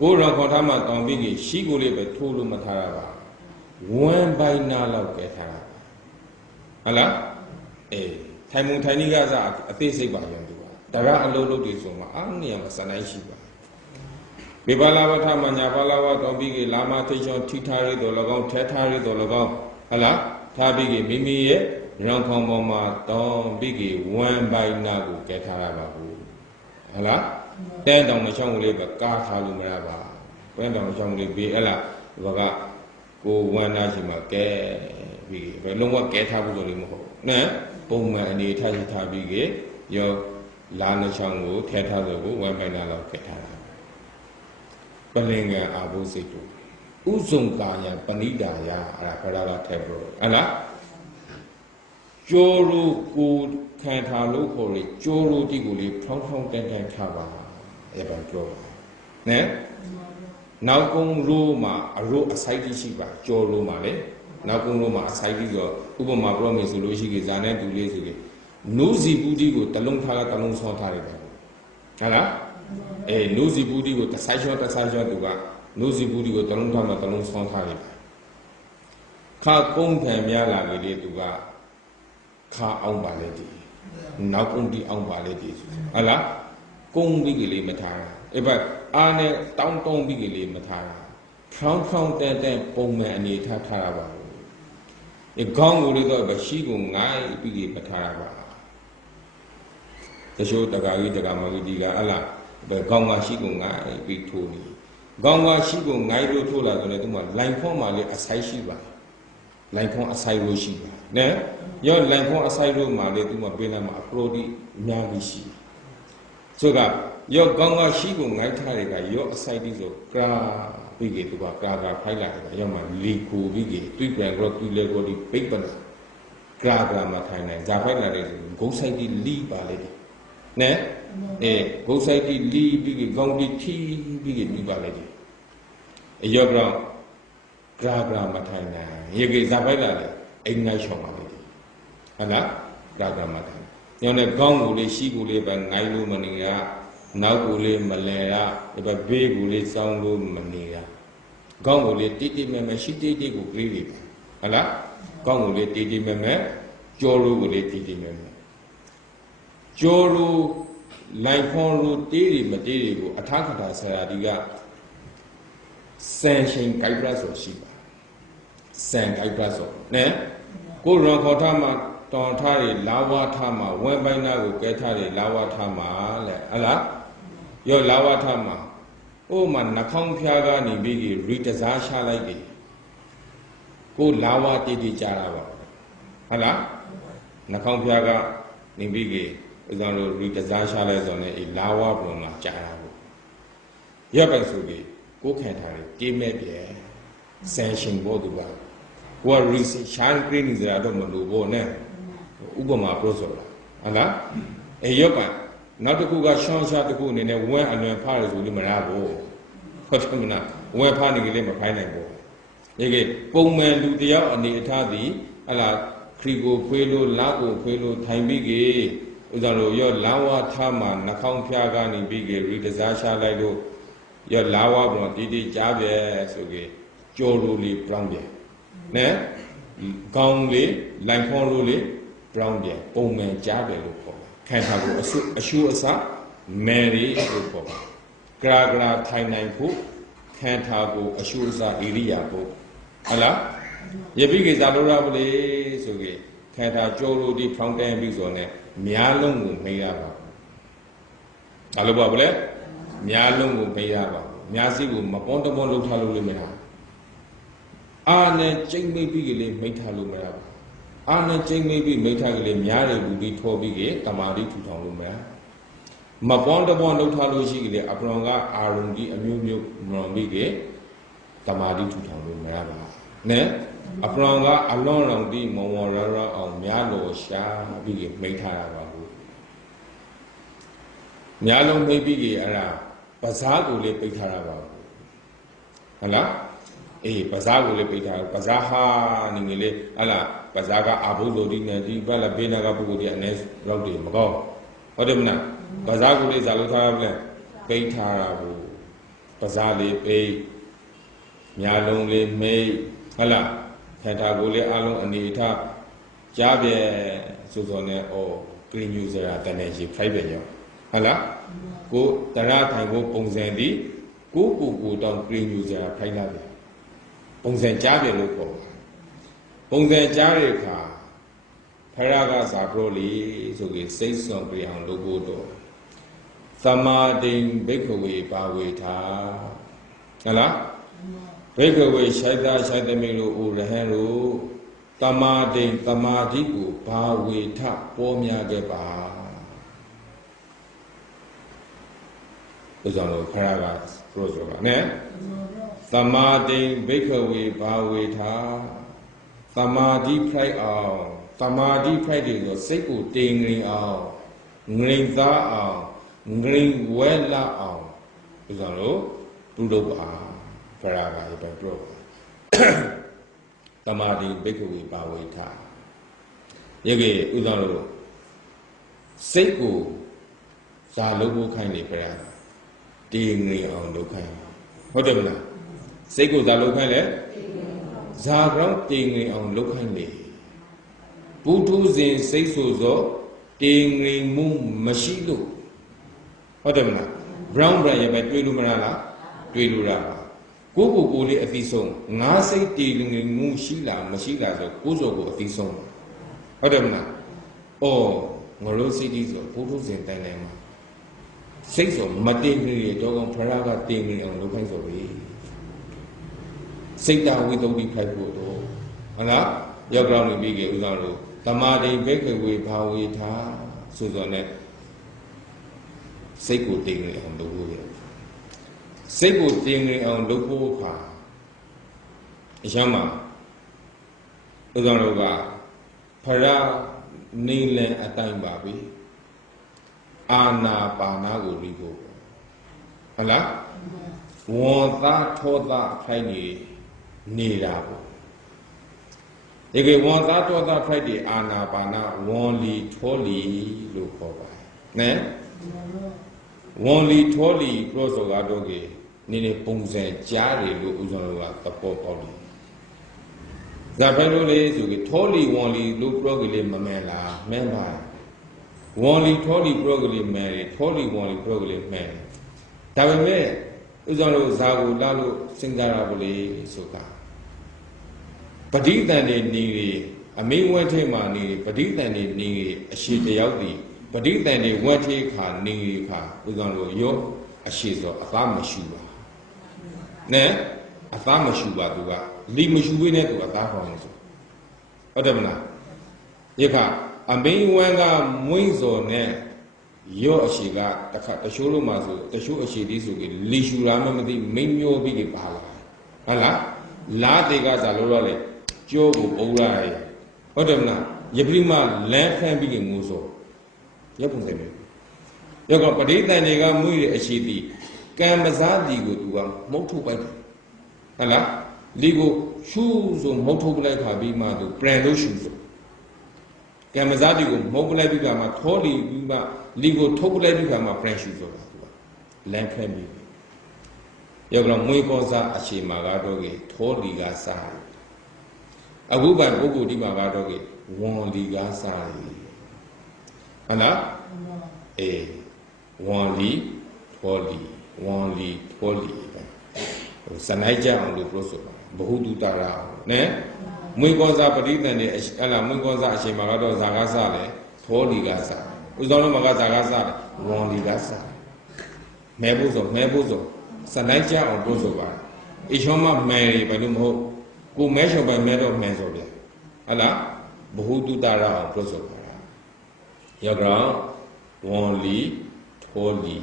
ကိုရွန်ခွန်ထားမှာတောင်းပြီးကြီးရှိကိုလေးပဲထိုးလို့မထားရပါဝမ်ပိုင်နာလောက်ကဲထားတာဟုတ်လားထိုင်မုံထိုင်နည်းကစားအသေးစိတ်ပါရုံတူပါတရအလုံးလုံးတွေဆိုမှအားနေရမှာစနိုင်ရှိပါဘေဘလာဝထမညာဘလာဝတောင်းပြီးကြီးလာမထိချောထိထားရတော်၎င်းထဲထားရတော်၎င်းဟလားထားပြီးကြီးမိမိရဲ့ရံခေါင်ပေါ်မှာတောင်းပြီးကြီးဝမ်ပိုင်နာကိုကဲထားရပါဘူးဟလားတဲတောင်နှချောင်းကလေးပဲကားထားလို့မရပါတဲတောင်နှချောင်းကလေးဘေးအဲ့လားဒီကကိုဝမ်နာရှိမှာကဲပြီးဘယ်လုံးဝကဲထားဖို့ဆိုလို့မဟုတ်နဲပုံမှန်အနေထားရှိထားပြီးကြီးရောလာနှချောင်းကိုထဲထားဆိုကိုဝမ်ပိုင်နာလောက်ကဲထားတာပလင်ကံအာဘုစိတ်တို့ဥဇုံကာယပဏိဒါယအဲ့ဒါခရလာထဲပြောဟုတ်လားကျိုးလို့ကိုခံထားလို့ခေါ်လေကျိုးလို့ဒီကိုလေဖောင်းဖောင်းတန်တန်ထားပါအဲ့ဒါပြောနဲနောက်ကုန်းရိုးမှာအရိုးအဆိုင်တိရှိပါကျိုးလို့မှာလေနောက်ကုန်းရိုးမှာအဆိုင်တိဆိုဥပမာပြောမယ်ဆိုလို့ရှိကြီးဇာနဲ့တူလေးဆိုကြီးနုစီပူတိကိုတလုံးထားတလုံးဆောထားရတယ်ဟုတ်လားနုစီပူတိကိုတဆိုင်ချောသူကနုစီပူတိကိုတလုံးထားမှတလုံးဆောထားရတယ်ခါကုန်းခံများလာကြလေသူကခါအောင်ပါလေဒီနောက်ကုန်းဒီအောင်ပါလေဒီဟုတ်လားကုန်းပြီးကလေးမထားအဲ့ဘအားနဲ့တောင်းတုံးပြီးကလေးမထားဖောင်းဖောင်းတဲတဲပုံမှန်အနေထားထားရပါဘူးဒီခေါင်းကိုလေးတော့ရှိကိုငိုင်းပြီးကမထားရပါတချို့တက္ကကြီးတက္ကမကြီးဒီကဟလားဘယ်ခေါင်းကရှိကိုငိုင်းပြီးထိုးနေခေါင်းကရှိကိုငိုင်းလို့ထိုးလာတယ်လေသူကလိုင်ဖွန်မှာလေအဆိုင်ရှိပါလိုင်ဖွန်အဆိုင်လို့ရှိပါ né yo lan phong asai ro ma le tu ma pe la ma pro di nya bi shi so ga yo gong ga shi ko ngai tha de ga yo asai di so kra bi ge tu ba kra phai la de ga yo ma li ko bi ge tui kran ro tui le ko di pai pa na kra ma thai nai za phai la de go sai di li ba le di né go sai di li bi ge gong di thi bi ge di ba le di yo kra ma thai na ye ge za phai la le ai ngai chong ma le di hala kra ma thai yo ne gong ko le shi ko le ba ngai lo ma ni ga nau ko le ma le ra ba be ko le saung lo ma ni ga gong ko le ti me shi ti ko kri li hala gong ko le ti me jo lo ko le ti me jo lo lai phong lo ti ri ma ti ri ko atha khatha sa ya di ga san shin kai pra so shi ba san kai pra so ne ko ron kho tha ma ton tha ri la wa tha ma wen pai na ko ke tha ri la wa tha ma le hala yo la wa tha ma o ma na khong phya ga ni bi ki ri ta za sha lai di ko la wa ti ja ra ba hala na khong phya ga ni bi kiဥဆောင်လို့ri ta za sha lai so ne e la wa pro ma ja ra bo yo pai so ki ko khan tha ri ke me pye san shin bo tu ba ko ri shan kri ni za do ma lo bo ne ဥပမာပြောဆိုတာဟုတ်လားရောပါနောက်တစ်ခုကရှောင်းရှားတစ်ခုအနေနဲ့ဝမ်းအလွန်ဖားရဆိုလို့မရဘူးဟုတ်တယ်မလားဝမ်းဖားနေကြလေမဖိုင်းနိုင်ဘူးဒီကပုံမှန်လူတယောက်အနေအထားသည်ဟလာခရီကိုဖွေးလို့လက်ကိုဖွေးလို့ထိုင်ပြီးကေဥစ္စာလို့ရောလာဝထားမှာနှာခေါင်းဖျားကနေပြီးကေရီတစားရှားလိုက်လို့ရောလာဝပေါ်တီကြားပြဲဆိုကေကြော်လို့လေးပြောင်းပြဲနဲကောင်းလေးလိုင်ဖောင်းလို့လေးပြောင်းပြဲပုံမှန်ကြားပြဲလို့ခေါ်ခံထားကိုအရှုအစမယ်ရီလို့ခေါ်ဂရာထိုင်နိုင်ဖို့ခံထားကိုအရှုအစဣရိယာပုဟုတ်လားယပိကေဇာလိုရပလေဆိုကေခံထားကြောလို့ဒီဖောင်းတန်းပြီးဆိုနေများလုံးကိုမေးရပါဘာလို့ပါဗလဲများလုံးကိုမေးရပါများစီကိုမပွန်းတပွန်းလှုပ်ထားလို့လည်းမရအာနဲ့ကျိတ်မိတ်ပြီးကလေးမိတ်ထားလို့မရဘူးအာနဲ့ကျိတ်မိတ်ပြီးမိတ်ထားကလေးများတယ်ဘူးဒီထောပြီးကေတမာတိထူထောင်လို့မရမပွန်းတပွန်းလှုပ်ထားလို့ရှိကလေးအပရောင်ကအာရုံကြီးအမျိုးမျိုးမလွန်ပြီးကေတမာတိထူထောင်လို့မရပါနဲ့အပရောင်ကအလွန်လောင်ပြီးမော်မော်ရရအောင်များလို့ရှာပြီးကေမိတ်ထားရပါဘူးများလုံးမိတ်ပြီးကေအဲ့ဒါပဇာကိုလေးပိတ်ထားရပါဘူးဟုတ်လားအေးပဇာကိုလေးပိတ်ထားပဇာဟာနေငယ်လေးဟလာပဇာကအာဘုလိုဒီနေဒီဘက်လာဘေးနာကပုဂ္ဂိုလ်ဒီအနေရောက်တယ်မကောဟုတ်တယ်မလားပဇာကိုလေးဇာလို့ထားရမလဲပိတ်ထားရဘူးပဇာလေးပိတ်များလုံးလေးမိတ်ဟုတ်လားခန္ဓာကိုယ်လေးအလုံးအနေထားကြားပြဲဆိုစောနဲ့ဩကလင်းညူစရာတန်နေရှိဖိုက်ပဲရောဟုတ်လားကိုတရထိုင်ကိုပုံစံဒီကိုတောင်ကလင်းညူစရာဖိုက်လာတယ်ပုံစံကြားပြဲလို့ခေါ်ပုံစံကြားတဲ့အခါဖရကဇာပရောလီဆိုပြီးစိတ်ဆောင်ပြအောင်လုပ်ဖို့တော့သမာတိန်ဘိက္ခဝေပါဝေထာဟုတ်လားဘိက္ခဝေရှိုက်တာမိလို့ဩရဟံတို့သမာတိန်သမာဓိကိုဘာဝေထပေါ်များခဲ့ပါဥစ္စာလို့ခရကပရောဆိုတာနဲ့သမာတိန်ဘိက္ခဝေဘာဝေထသမာဓိဖိုက်အောင်သမာဓိဖိုက်တယ်ဆိုစိတ်ကိုတင်ငြိမ်အောင်ငြိမ်သားအောင်ငြိမ်ဝဲလာအောင်ဥစ္စာလို့ပြုလုပ်ပါဖရာကပဲပြောသမာဓိဘိက္ခဝေပါဝေထယေကေဥစ္စာလို့စိတ်ကိုဇာလုပ်ဖို့ခိုင်းနေဖရာတင်ငြိမ်အောင်လုပ်ခိုင်းဟုတ်တယ်မလားစိတ်ကိုဇာလုပ်ခိုင်းလေဇာကြောင့်တင်ငြိမ်အောင်လုပ်ခိုင်းလေပုထုဇဉ်စိတ်ဆိုသောတင်ငြိမ်မှုမရှိလို့ဟုတ်တယ်မလား brown brand ရဲ့ပဲတွေးလို့မရလားတွေးလို့ရပါကိုလေးအသီးဆုံးငါးစိတ်တင်ငြိမ်မှုရှိလားမရှိလားဆိုကိုယ်စောကိုအသီးဆုံးဟုတ်တယ်မလားအော်ငါတို့စိတ်ကြီးဆိုပုထုဇဉ်တိုင်တိုင်မှာစိတ်ဆိုမတင်ငြိမ်ရတော့ကောင်ဖရာကတင်ငြိမ်အောင်လုပ်ခိုင်းဆိုပြီစိတ်တဝိတ္တုဖိုက်ဖို့တော့ဟုတ်လား ယောက်ျောင်းနေပြီးကဥဆောင်လို့တမာတိဘိက္ခဝေဘာဝေထာဆိုဆိုနဲ့စိတ်ကိုတင်းနေအောင်လုပ်ဖို့ရစိတ်ကိုတင်းနေအောင်လုပ်ဖို့ခါအရှမ်းမှာဥဆောင်လို့ကဖရာနေလန်အတိုင်းပါပြီအာနာပါနာကိုပြီးဖို့ဟုတ်လားဝန်သားထောသားခိုင်းနေတာပေါ့ဒီကေဝန်သားထောသားခိုင်းတဲ့အာနာပါနာဝန်လီထောလီလို့ခေါ်ပါတယ်နဲဝန်လီထောလီပြောဆိုကတော့ကေနေပုံစံကြားတယ်လို့ဥဆောင်လို့ကသဘောပေါက်တယ်ဇာဖိုင်လို့လေဆိုကေထောလီဝန်လီလို့ပြောကေလေမမဲလားမဲပါဝန်လီထောလီပြောကေလေမဲတယ်ထောလီဝန်လီပြောကေလေမဲဒါပေမဲ့ဥဆောင်လို့ဇာကိုလာလို့စဉ်းစားရပါလေဆိုတာပဋိသန္ဓေနေရီအမင်းဝဲထဲမှာနေရီပဋိသန္ဓေနေရီအရှိတယောက်ဒီပဋိသန္ဓေဝဲထဲခါနေရီခါဥဆောင်လို့ရောအရှိဆိုအသားမရှိပါနဲ့အသားမရှိပါသူကလီမရှိဘဲနဲ့သူအသားခေါင်းနေဆိုဟုတ်တယ်မလားယခအမင်းဝဲကမွင်းစော်နဲ့ရောအရှိကတခါတချို့လို့မှဆိုတချို့အရှိသေးဆိုကြလီရှူလာမှမသိမိန်မျိုးပြီးကြပါလားဟုတ်လားလားတေကစားလို့လေကျိုးကိုပုံလာရဟုတ်တယ်မလားယပရိမလမ်းဖမ်းပြီးကြငိုးစောရပ်ပုံစံမျိုးရောကပဋိသန္ဓေကမွေးတဲ့အရှိသည်ကံပစားဒီကိုသူကမုတ်ထုတ်ပိုက်တယ်ဟုတ်လားလီကိုရှူဆိုမုတ်ထုတ်ပလိုက်ခါပြီးမှသူပြန်လို့ရှူဆိုကံပစားဒီကိုမုတ်ပလိုက်ပြီးမှထောလီပြီးမှလီကိုထုတ်ပလိုက်ပြီးမှပြန်ရှူဆိုတာသူကလမ်းဖမ်းပြီးရောကမွေးကောစားအရှိမာကတော့ကေထောလီကစားအခုပန်ပုဂ္ဂိုလ်ဒီမှာကတော့ကေဝန်လီကစားဟုတ်လားအေးဝန်လီထောလီဝန်လီထောလီစနိုင်ကြအောင်လို့ပြောဆိုတာဘ ഹു တုတရာနဲမွေးကောစားပဋိသန္ဓေဟလာမွေးကောစားအရှိမာကတော့ဇာကစားလေထောလီကစားဥစ္စာလုံးမှာကဇာကစားလေဝန်လီကစားမဲဖို့ဆိုစနိုင်ကြအောင်ပြောဆိုပါအချောမမဲရီဘယ်လိုမဟုတ်ကိုမဲချောပဲမဲတော့မဲဆိုတယ်ဟလားဘ ഹു တုတရာအောင်ပြောဆိုပါယောဂရဝန်လီထောလီ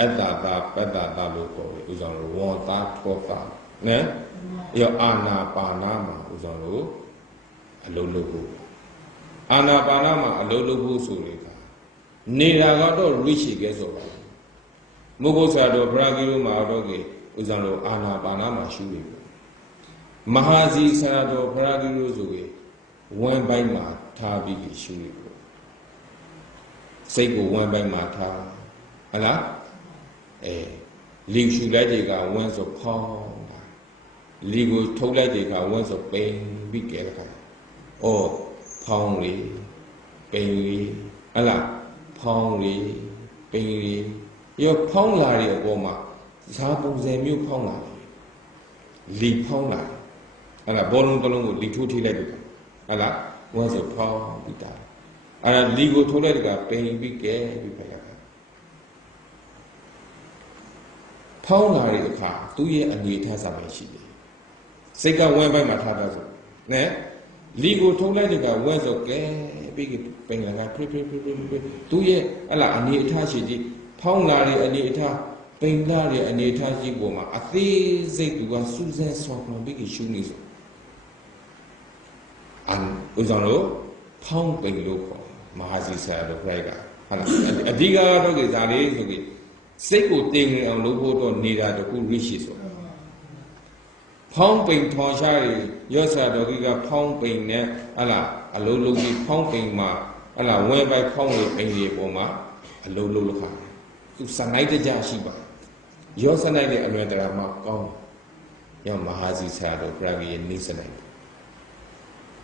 အတ္တတာပတ္တတာလို့ခေါ်တယ်ဥဆောင်လို့ဝန်သားထောတာနဲယောအာနာပါနာမှာဥဆောင်လို့အလုံးလုံးဖို့အာနာပါနာမှာအလုံးလုံးဖို့ဆိုနေတာနေတာကတော့ရိရှိကဲဆိုပါမုဂုဆရာတော်ဗရာဂီလိုမှာတော့ကေဥဆောင်လို့အာနာပါနာမှာရှုနေပြီမဟာစီဆရာတော်ဗရာဂီလိုဆိုကေဝမ်းပိုင်းမှာထားပြီးရှုနေပြီစိတ်ကိုဝမ်းပိုင်းမှာထားဟလားလီရှူလိုက်တွေကဝမ်းဆိုဖောင်းတာလီကိုထုတ်လိုက်တွေကဝမ်းဆိုပိန်ပြီးကြဲတဲ့ခါအော်ဖောင်းလေပိန်လေဟလားဖောင်းလေပိန်လေရောဖောင်းလာတဲ့အပေါ်မှာဇာပုံစံမျိုးဖောင်းလာတယ်လီဖောင်းလာဟလားဘောလုံးတစ်လုံးကိုလီထိုးထိလိုက်ပြီဟလားဝမ်းဆိုဖောင်းပြီးတာအဲ့ဒါလီကိုထိုးလိုက်တဲ့ကပိန်ပြီးကြဲပြီးပဲဖောင်းလာတဲ့အခါသူ့ရဲ့အနေထားစာပဲရှိတယ်စိတ်ကဝဲပိုင်းမှာထားတာဆိုနဲလီကိုထုံးလိုက်တဲ့ကဝဲဆိုကဲပြီးပင်လာကဖိသူ့ရဲ့ဟလာအနေအထားရှိကြည့်ဖောင်းလာတဲ့အနေအထားပိန်လာတဲ့အနေအထားရှိပေါ်မှာအသေးစိတ်သူကစူးစမ်းဆောင်လုပ်ပြီးရှုနေဆိုဥဆောင်လို့ဖောင်းပိန်လို့ခေါ်မဟာစီဆရာတော်ခရိုက်ကဟာလားအဓိကတော့ကြဒါလေးဆိုပြီးစိတ်ကိုတင်ငင်အောင်လုပ်ဖို့တော့နေတာတခုရိရှိဆိုဖောင်းပိန်ထော်ရှားတွေရော့ဆရာတော်ကြီးကဖောင်းပိန်နဲ့ဟလာအလုံးလုံးပြီးဖောင်းပိန်မှာဟလာဝဲပိုက်ဖောင်းလေပိန်လေပေါ်မှာအလုံးလုံးလောက်ခါသူစနိုင်တကြရှိပါရော့စနိုင်တဲ့အလွယ်တရာမှာကောင်းရောမဟာစီဆရာတော်ဖရာကြီးရဲ့နိစ္စနိုင်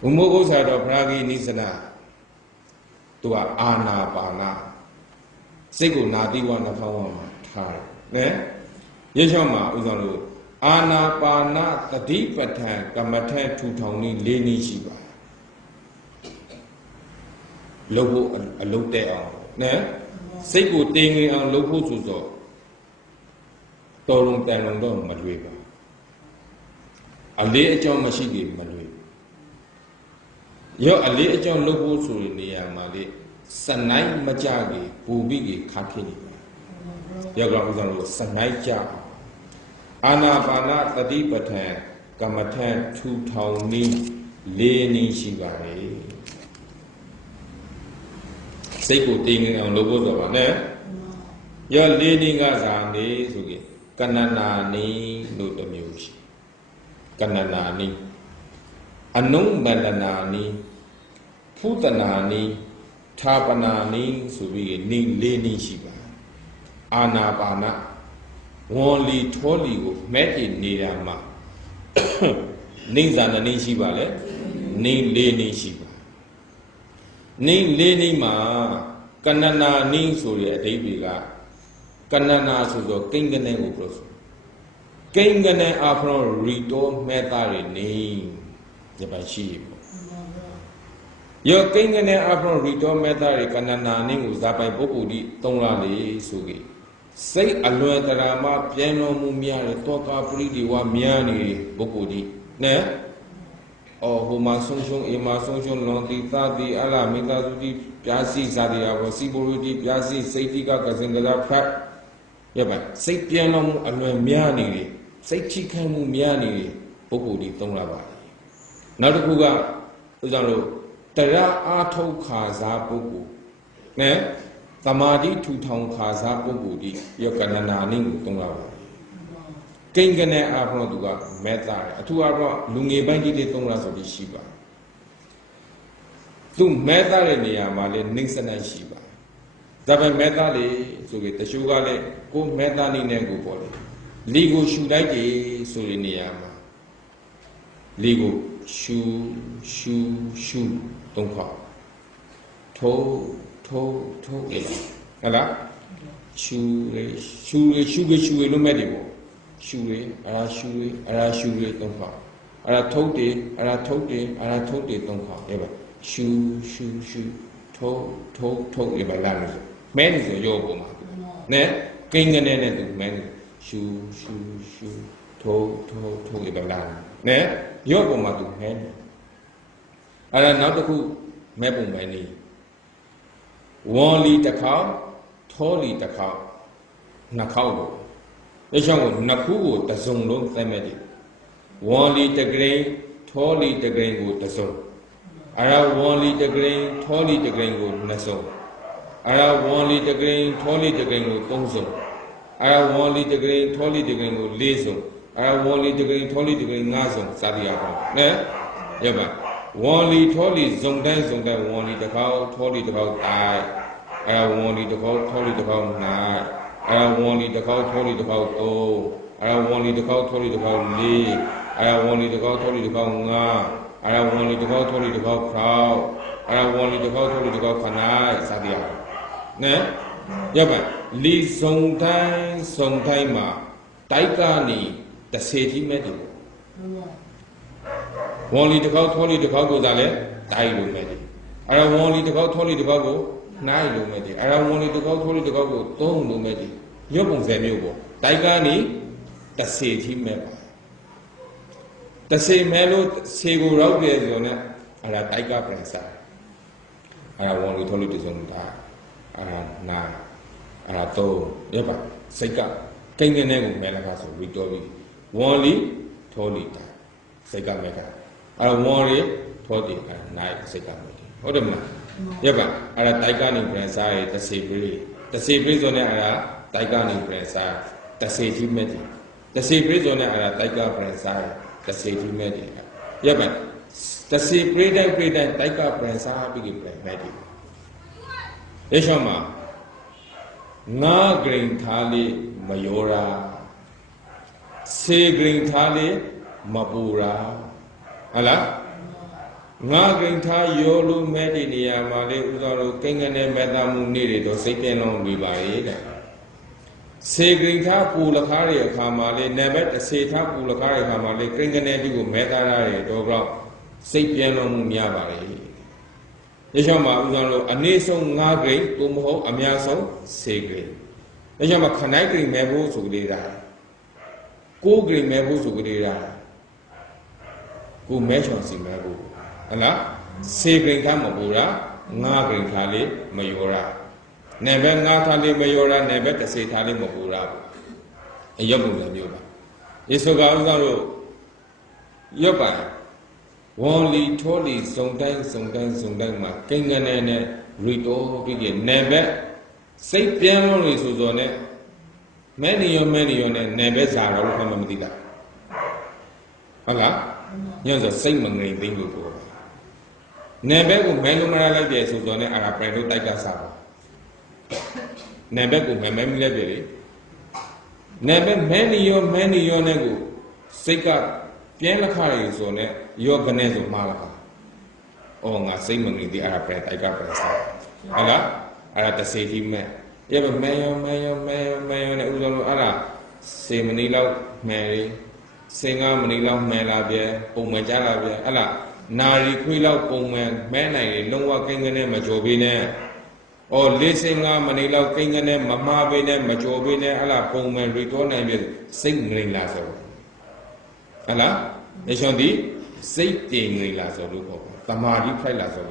ဘုမိုးကုဆရာတော်ဖရာကြီးနိစ္စနာသူကအာနာပါနာစိတ်ကိုနာတိဝနှဖောင်းဝမှာထားတယ်နဲရချောင်းမှာဥဆောင်လို့အာနာပါနာတတိပဋ္ဌာန်ကမ္မထထူထောင်နည်း၄နည်းရှိပါလုပ်ဖို့အလုပ်တဲ့အောင်နဲစိတ်ကိုတင်းငင်အောင်လုပ်ဖို့ဆိုတော့တော်လုံးတန်လုံးတော့မလွေပါအလေးအကြောင်းမရှိသေးမလွေ yo ali ajon lobo suri niya mali sanai majagi pubi ki khakini yo gra uzan lo sanai ja anapana tatipathan kamathan thu thong ni le ni shi ba leစိတ်ကိုတည်ငြိမ်အောင်လုပ်ဖို့ဆိုပါနဲ့ရောလေးနည်းကစားနေဆိုကြကဏနာနီလို့တစ်မျိုးရှိကဏနာနီအနုမလနာနီဖုတနာနီသာပနာနီဆိုပြီးနည်းလေးနည်းရှိပါအာနာပါနဝန်လီထောလီကိုမဲ့တည်နေတာမှာနိဇာနနီရှိပါလေနည်းလေးနည်းရှိပါနင်းလေးနည်းမှာကဏနာနင်းဆိုတဲ့အဓိပ္ပာယ်ကကဏနာဆိုတော့ကိန်းကနေကိုပြောဆိုကိန်းကနေအဖရောရီတိုမဲ့သားတွေနေဒီပါရှိပေါ့ယောကိန်းကနေအဖရောရီတိုမဲ့သားတွေကဏနာနင်းကိုဇာပိုင်ပုဂ္ဂိုလ်ဒီသုံးလာလေဆိုကြစိတ်အလွယ်တရာမှပြန်တော်မူများတဲ့တောကပရိဒီဝများနေပုဂ္ဂိုလ်ဒီနဲ့ဟိုမှာဆုံးရှုံးအေမှာဆုံးရှုံးလွန်တီသာတီအလားမိသားစုတိပြားစီစာတရားဘောစီပိုရီတိပြားစီစိတ်တိကကစင်ကလာဖတ်ရပါစိတ်ပြန်တော်မူအလွယ်များနေတယ်စိတ်ချိခံမှုများနေတယ်ပုဂ္ဂိုလ်ဒီသုံးလာပါတယ်နောက်တစ်ခုကဥစ္စာလို့တရားအားထုတ်ခါစားပုဂ္ဂိုလ်နဲ့သမာဓိထူထောင်ခါစားပုဂ္ဂိုလ်ဒီယောကဏနာနည်းကိုသုံးလာပါတယ်ကိန်းကနေအဖရောသူကမဲသားတယ်အထူးအတော့လူငယ်ပိုင်းကြီးတွေသုံးလာဆိုပြီးရှိပါသူမဲသားတဲ့နေရာမှာလည်းနှိမ့်စနရှိပါဒါပေမဲ့မဲသားလေဆိုပြီးတချို့ကလည်းကိုမဲသားနေနဲ့ကိုပေါ့လေလီကိုရှူလိုက်တယ်ဆိုတဲ့နေရာမှာလီကိုရှူသုံးခါထိုးလေဟလားရှူလေလို့မဲ့တယ်ပေါ့ရှူရအရာရှူရသုံးခါအရာထုတ်တယ်သုံးခါရပါရှူထုတ်ရပါလားမဲနေဆိုရောပုံမှာနဲကိန်းကနေနဲ့သူမဲနေရှူထုတ်ရပါလားနဲရောပုံမှာသူမဲနေအဲ့ဒါနောက်တစ်ခုမဲပုံမဲနေဝန်လီတစ်ခေါက်ထောလီတစ်ခေါက်နှစ်ခေါက်ကိုဒါကြောင့်နှစ်ခုကိုတစုံလုံးသတ်မဲ့တယ်ဝန်လီတဂရိန်ထောလီတဂရိန်ကိုတစုံအရာဝန်လီတဂရိန်ထောလီတဂရိန်ကိုနှစ်စုံအရာဝန်လီတဂရိန်ထောလီတဂရိန်ကိုသုံးစုံအရာဝန်လီတဂရိန်ထောလီတဂရိန်ကိုလေးစုံအရာဝန်လီတဂရိန်ထောလီတဂရိန်ငါးစုံစသည်အပေါင်းနဲ့ရပါဝန်လီထောလီဇုံတိုင်းဝန်လီတစ်ခေါက်ထောလီတစ်ခေါက်တိုင်းအရာဝန်လီတစ်ခေါက်ထောလီတစ်ခေါက်နိုင်အရာဝန်လီတစ်ခေါက်ထောလီတစ်ခေါက်သုံးအရာဝန်လီတစ်ခေါက်ထောလီတစ်ခေါက်လေးအရာဝန်လီတစ်ခေါက်ထောလီတစ်ခေါက်ငါးအရာဝန်လီတစ်ခေါက်ထောလီတစ်ခေါက်ခေါက်အရာဝန်လီတစ်ခေါက်ထောလီတစ်ခေါက်ခနိုင်စသည်အပေါင်းနဲ့ရပါလီဇုံတိုင်းမှာတိုက်ကနေ30ကြီးမဲ့တယ်ဝန်လီတစ်ခေါက်ထောလီတစ်ခေါက်ကိုသာလဲတိုက်လို့မဲ့တယ်အရာဝန်လီတစ်ခေါက်ထောလီတစ်ခေါက်ကိုနိုင်လို့မဲ့တယ်အရာဝန်လီတစ်ခေါက်ထောလီတစ်ခေါက်ကိုသုံးလို့မဲ့တယ်ရုပ်ပုံစံမျိုးပေါ့တိုက်ကနေ30ကြီးမဲ့ပါ30မဲ့လို့ခြေကိုရောက်တယ်ဆိုတော့အရာတိုက်ကပြန်စားအရာဝန်လီထောလီတစ်စုံတာအရာနာအရာသုံးရပါစိတ်ကကိန်းကနေကိုမဲလာတာဆိုပြီးတော့ပြီးဝန်လီထောလီတာစိတ်ကမဲကအရာဝန်လီထောလီတာနိုင်စိတ်ကမဲဟုတ်တယ်မလားရပါအဲ့ဒါတိုက်ကနေပြန်စားရ30ပြည့်ဆိုနေအဲ့ဒါတိုက်ကနေပြန်စား30ကြီးမဲ့တယ်30ပြည့်ဆိုနေအဲ့ဒါတိုက်ကပြန်စား30ကြီးမဲ့တယ်ရပါ30ပြည့်တိုင်းတိုက်ကပြန်စားပြီးပြန်မဲ့တယ်ရရှောင်းမှာငါဂရိန်ထားလေးမယောရာစေဂရိန်ထားလေးမပူရာဟုတ်လားငါဂိန်ထားရောလို့မဲ့တဲ့နေရာမှာလေဥသောတို့ကိန်းကနေမဲ့သားမှုနေတွေတော့စိတ်ပြင်းလုံးနေပါရဲ့တဲ့စေဂိန်ထားပူလခါရဲ့အခါမှာလေနံပါတ်30ထားပူလခါရဲ့အခါမှာလေကိန်းကနေတူကိုမဲ့သားရတယ်တော့ကြောင့်စိတ်ပြင်းလုံးမှုများပါလေဒီကြောင့်မှာဥသောတို့အနည်းဆုံး5ဂိန်သို့မဟုတ်အများဆုံး10ဂိန်ဒါကြောင့်မှာခနိုင်ဂိန်မဲ့ဖို့ဆိုကြတာ9ဂိန်မဲ့ဖို့ဆိုကြတာကိုမဲချောင်စီမဲ့ဖို့ဟလား se green kamabura, nga green kali, mayora. Never nga tali mayora, never the say tali mabura. A young yoga. Isoga yoga. Only totally sometimes, ma, king and rito begin. Never say piano is on it. Many on never zara from Medina. Allah, you're the same thing you go. Never would Melumara like this was on it and a private like a saba. Never would memory. Never many your nego. Sika, piano car is on it, your ganes of Malaga. Oh, not same in the Arab bread I got pressed. Allah, I had to say him, you have a mayor, Allah, say Manila, Mary. Singer Manila Melabia, Omajalabia, Allah, Nari Quilla, Oman, Manai, Lowa King and Majobine, or Lissinger Manila King and Mamma Bine, Majobine, Allah, Oman, return and sing Green Lazo. Allah, Nation safety Green Lazo, Tamari Prilazo,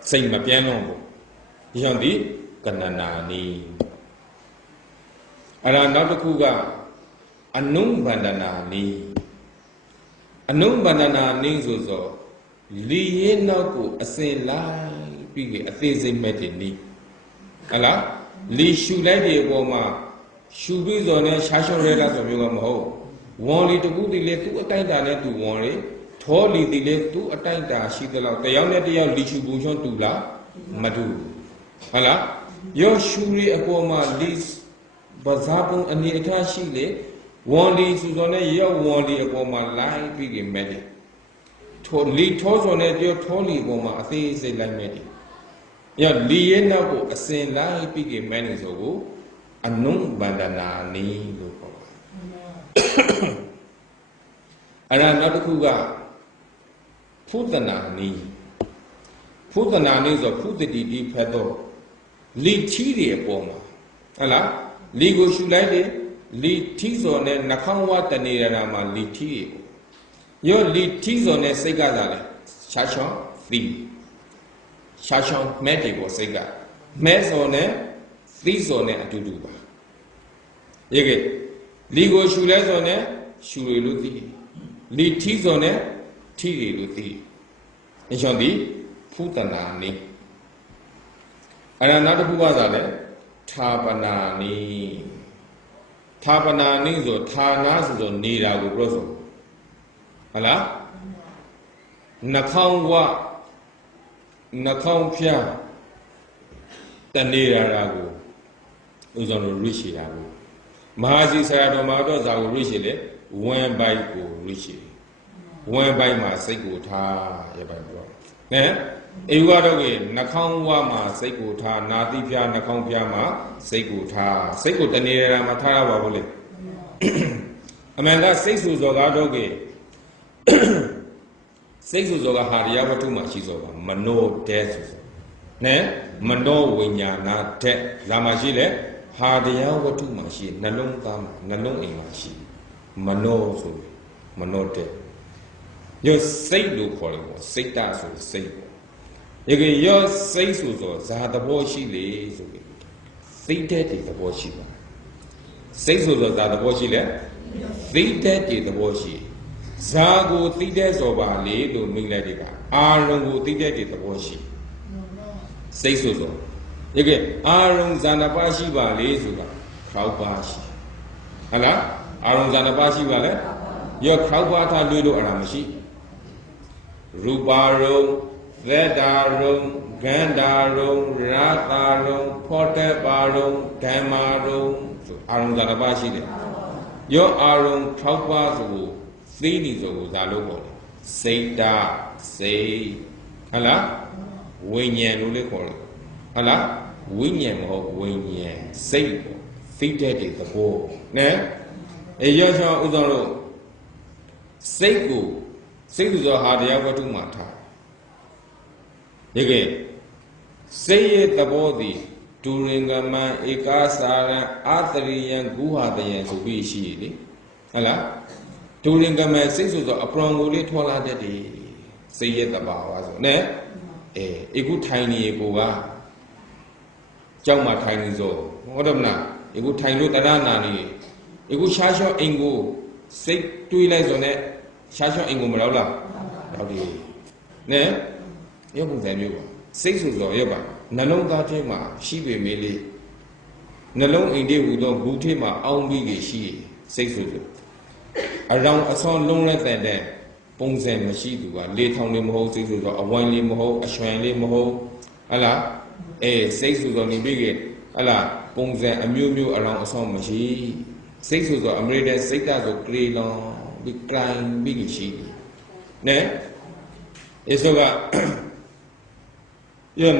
Sing Mapiano, Nation Kananani. Allah, not the Kuga. Anung bandana ni so li no ko asin lai pi ke athei sei met de ni hala li shu lai de apaw ma shu pi so ne sha shon re la so myo ka ma ho won li taku ti le tu atai da ne tu won le tho li ti le tu atai da shi de law tayaw ne tayaw li shu bu shon tu la ma tu hala yo shu ri apaw ma li bazapung ani atha shi le Wonly Suzone, your wonly a woman lie big medi. Totally tozonet your tolly woman, a thing say like medi. Your liena go a same lie big many so a nung bandana ni loco. And another kuga Putana ni Putana is a putty pedo. Li chili a poma. Allah, Ligo shulade. Li tizo ne nakangwa tanira ma li ti. Yo li tizo ne sega dale. Shashon thi. Shashon meti go sega. Mezo ne thizo ne atudu ba. Yege li go shule zo ne shule lu thi. Li tizo ne ti lu thi. Nishon di putana ni. Another puba dale tapana ni. Tapana nizo, Tanas is on Nira Grosso. Allah Nakangwa Nakang Pia Tanira Rago was on Rishi Rago. Mahazi Saradomado Zago Rishi, went by go Rishi. Went by my Sego Ta Yabado. Eh? Ewadoge, Nakangwa ma Sego Ta, Nati Pia, Nakang Pia ma, Sego Ta, Sego Tanira Matara Babule. Amanda Sexu Zogadoge Sexu Zoga Hariaba too much is over, Mano death. Ne? Mano Winyana te, Zamajile, Hariaba too much, Nalung Kam, Nalung Imashi, Mano so, Mano te. Just say do for it, say that so, say. You can just say so, the Boshi lays away. Say that is the Boshi. Say so that the Boshi left. Say that is the Boshi. Zago Tides of our lady to Miladica. Aron Tides the Boshi. Say so. You get Aron Zanabashi Valley, Kraubashi. Allah, Aron Zanabashi Valley. Your Kraubata Ludo Aramashi. Rubaro. Vedarum, Gandarum, Ratarum, Portabarum, Damarum, Arum Zanabashi. Your Arum Traupazu, Thinizo, Zalogo, Seta, say, Allah, Winyan Ulicol, Allah, Winyan or Winyan, say, fitted the ball. Ne? A Yosha Uzaro, Seiku, Seiku Hadiago to Mata. Again, say it the body during a man, Ekasara, Atharian, Guhadayan, so be she. Allah, during a man, six of the Apron will it all at the day. စိတ်ရဲ့တဘာဝဆိုနဲ့အခုထိုင်နေကိုကကြောက်မှထိုင်နေစို့ဟုတ်တယ်မလားအခုထိုင်လို့တရနာနေအခုရှားရှော့အိမ်ကိုစိတ်တွေးလိုက်ဆိုနဲ့ရှားရှော့အိမ်ကိုမရောက်လားရောက်တယ်နဲ့ရုပ်ပုံစံမျိုးပါစိတ်ဆိုတော့ရုပ်ပါနှလုံးသားထဲမှာရှိပေမေးလေးနှလုံးအိမ်တွေဟူသောဘူးထဲမှာအောင်းပြီးကြီးရှိစိတ်ဆိုအရောင်အစောလုံးလက်တဲ့ပုံစံမရှိသူကလေထောင်လေးမဟုတ်စိတ်ဆိုတော့အဝိုင်းလေးမဟုတ်အရွှင်လေးမဟုတ်ဟလားစိတ်ဆိုတော့နေပြီးဟလားပုံစံအမျိုးမျိုးအရောင်အစောမရှိစိတ်ဆိုတော့အမေရိကန်စိတ်ဓာတ်ဆိုကလေးလောင်ပြီးကလိုင်းပြီးရှိနဲ့ဆိုကယံ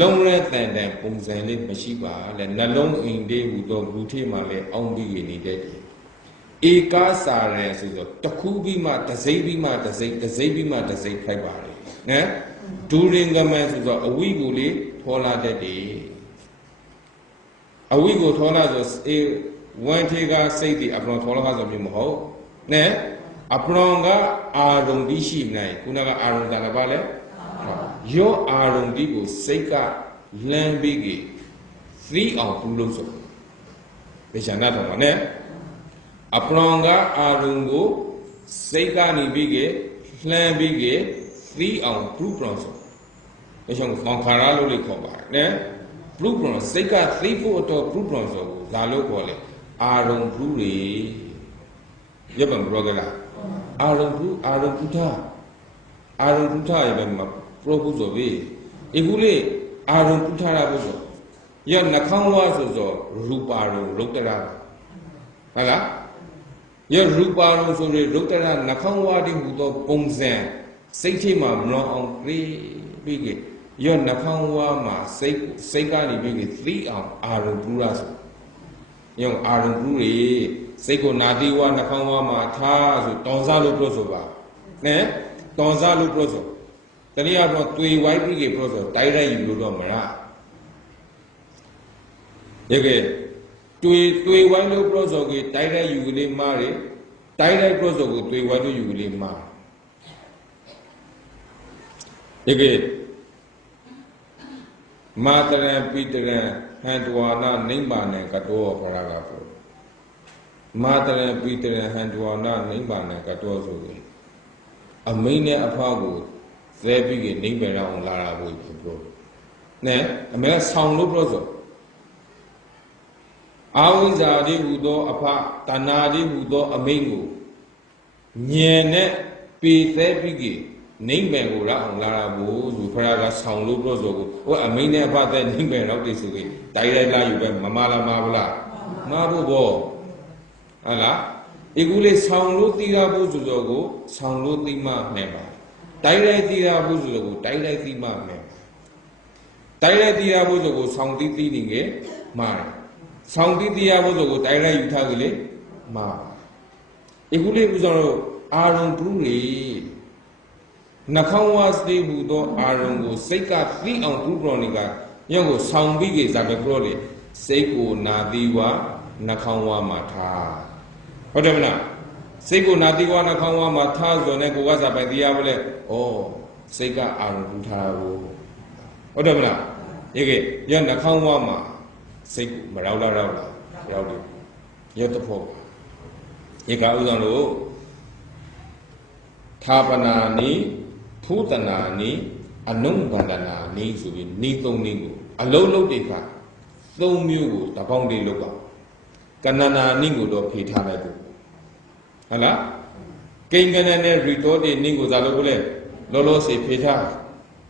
လုံးရဲတန်တန်ပုံစံလေးမရှိပါလေနှလုံးအိမ်လေးဟူသောဘူးထဲမှာလည်းအောင်းပြီးနေတဲ့ဧကာစာရယ်ဆိုတော့တခုပြီးမှတစိမ့်ပြီးမှတစိမ့်ပြီးမှတစိမ့်ဖိုက်ပါတယ်နော်ဒူရင်ကမန်ဆိုတော့အဝိကိုလေးထောလာတတ်တယ်အဝိကိုထောလာဆိုဝမ်ထေကစိတ်ဒီအပရောထောလာဆိုမျိုးမဟုတ်နဲ့အပရောကအာရုံဒီရှိနိုင်ခုနကအာရုံတာပါလေယောအာရုံဒီကိုစိတ်ကလမ်းပြီးကြီးသီးအောင်ပြုလို့ဆိုဘေချာနာတော်မှာနဲ့အပရောကအာရုံကိုစိတ်ကနေပြီးကြီးလှမ်းပြီးကြီးသီးအောင်ပြုပရောဆိုဘေချာသံခါရလို့လေခေါ်ပါတယ်နဲ့ပြုပရောစိတ်ကသီးဖို့တော့ပြုပရောဆိုကိုလာလို့ခေါ်လေအာရုံပြုတွေရပံဘရောကလာအာရုံပြုထားအာရုံပြုထားရပဲမှာပရောပုဆိုပြီအခုလေအာရုံပြုထားတာပုဆိုရနှခေါင်းဝါဆိုဆိုရူပါရုံရုပ်တရာဟုတ်လားရူပါရုံဆိုရရုပ်တရာနှခေါင်းဝါတိဟူသောပုံစံစိတ်ထိမှမလွန်အောင်ပြီးကြရနှခေါင်းဝါမှာစိတ်ကနေပြီးသိအောင်အာရုံပြုရဆိုယောအာရုံပြုတွေစိတ်ကိုနာတိဝါနှခေါင်းဝါမှာထားဆိုတောင်စားလို့ပြောဆိုပါနဲ့တောင်စားလို့ပြောဆိုတနည်းအားဖြင့်တွေ့ဝိုင်းပြီးပြောဆိုတိုက်ရိုက်ယူလို့တော့မလားရေကတွေ့ဝိုင်းလို့ပြောဆိုကြီးတိုက်ရိုက်ယူကလေးမားတယ်တိုက်ရိုက်ပြောဆိုကိုတွေ့ဝိုင်းလို့ယူကလေးမားရေကမာတရံပိတရံဟန္တဝါနာနိဗ္ဗာန်ကတောခရကပုမာတရံပိတရံဟန္တဝါနာနိဗ္ဗာန်ကတောဆိုရင်အမိန်နဲ့အဖောက်ကိုသဲပြီးကနိဗ္ဗာန်အောင်လာတာကိုပြောနဲ့အမေကဆောင်းလို့ပြောဆိုအာဝိဇ္ဇာတိဟူသောအဖတဏှာတိဟူသောအမိန်ကိုဉာဏ်နဲ့ပေသဲပြီးကနိဗ္ဗာန်ကိုရအောင်လာတာကိုဆိုခရကဆောင်းလို့ပြောဆိုကိုဟိုအမိန်နဲ့အဖတဲ့နိဗ္ဗာန်တော့တည်ဆိုပြီးတိုက်ရိုက်လာယူပဲမမလားမဘူးလားမဖို့ဘောဟုတ်လားဒီကူလေးဆောင်းလို့သိရဖို့ဆိုတော့ကိုဆောင်းလို့သိမှနဲ့ပါတိုက်ရိုက်သိရဖို့ဆိုတော့ကိုတိုက်ရိုက်သိမှနဲ့တိုက်ရိုက်သိရဖို့ဆိုကိုဆောင်းသိနေငယ်မှားဆောင်းသိရဖို့ဆိုကိုတိုက်ရိုက်ယူထားကြလေမှားဒီကူလေးဦးဆိုတော့အာရုံပြုနေနှခေါင်းဝါစတိဟူသောအာရုံကိုစိတ်ကသိအောင်ပြုတော်နေကညောကိုဆောင်းပြီးကြစားပဲပြောလေစိတ်ကိုနာတိဝါနှခေါင်းဝါမှာထားဟုတ်တယ်မလားစိတ်ကိုနာတိဝါနှခေါင်းဝါမှာထားဆိုနေကိုကစားပဲတရားဘလဲဩစိတ်ကအာရုံပြုထားတာကိုဟုတ်တယ်မလားရေကရနှခေါင်းဝါမှာစိတ်မရောက်လာရောက်တယ်ရတဖို့ရေကဥဆောင်လို့သာပနာနိဖူတနာနိအနုဗန္ဒနာနိဆိုပြီးနိသုံးနည်းကိုအလုံးလုံးတွေခါသုံးမျိုးကိုတပေါင်းလေးလောက်ပါကဏနာနိကိုတော့ဖေထားလိုက်ဖို့ဟုတ်လားကိင်္ဂနနဲ့ရီတော်တွေနိကိုသာလို့လဲလောလောစေဖေထားဒါ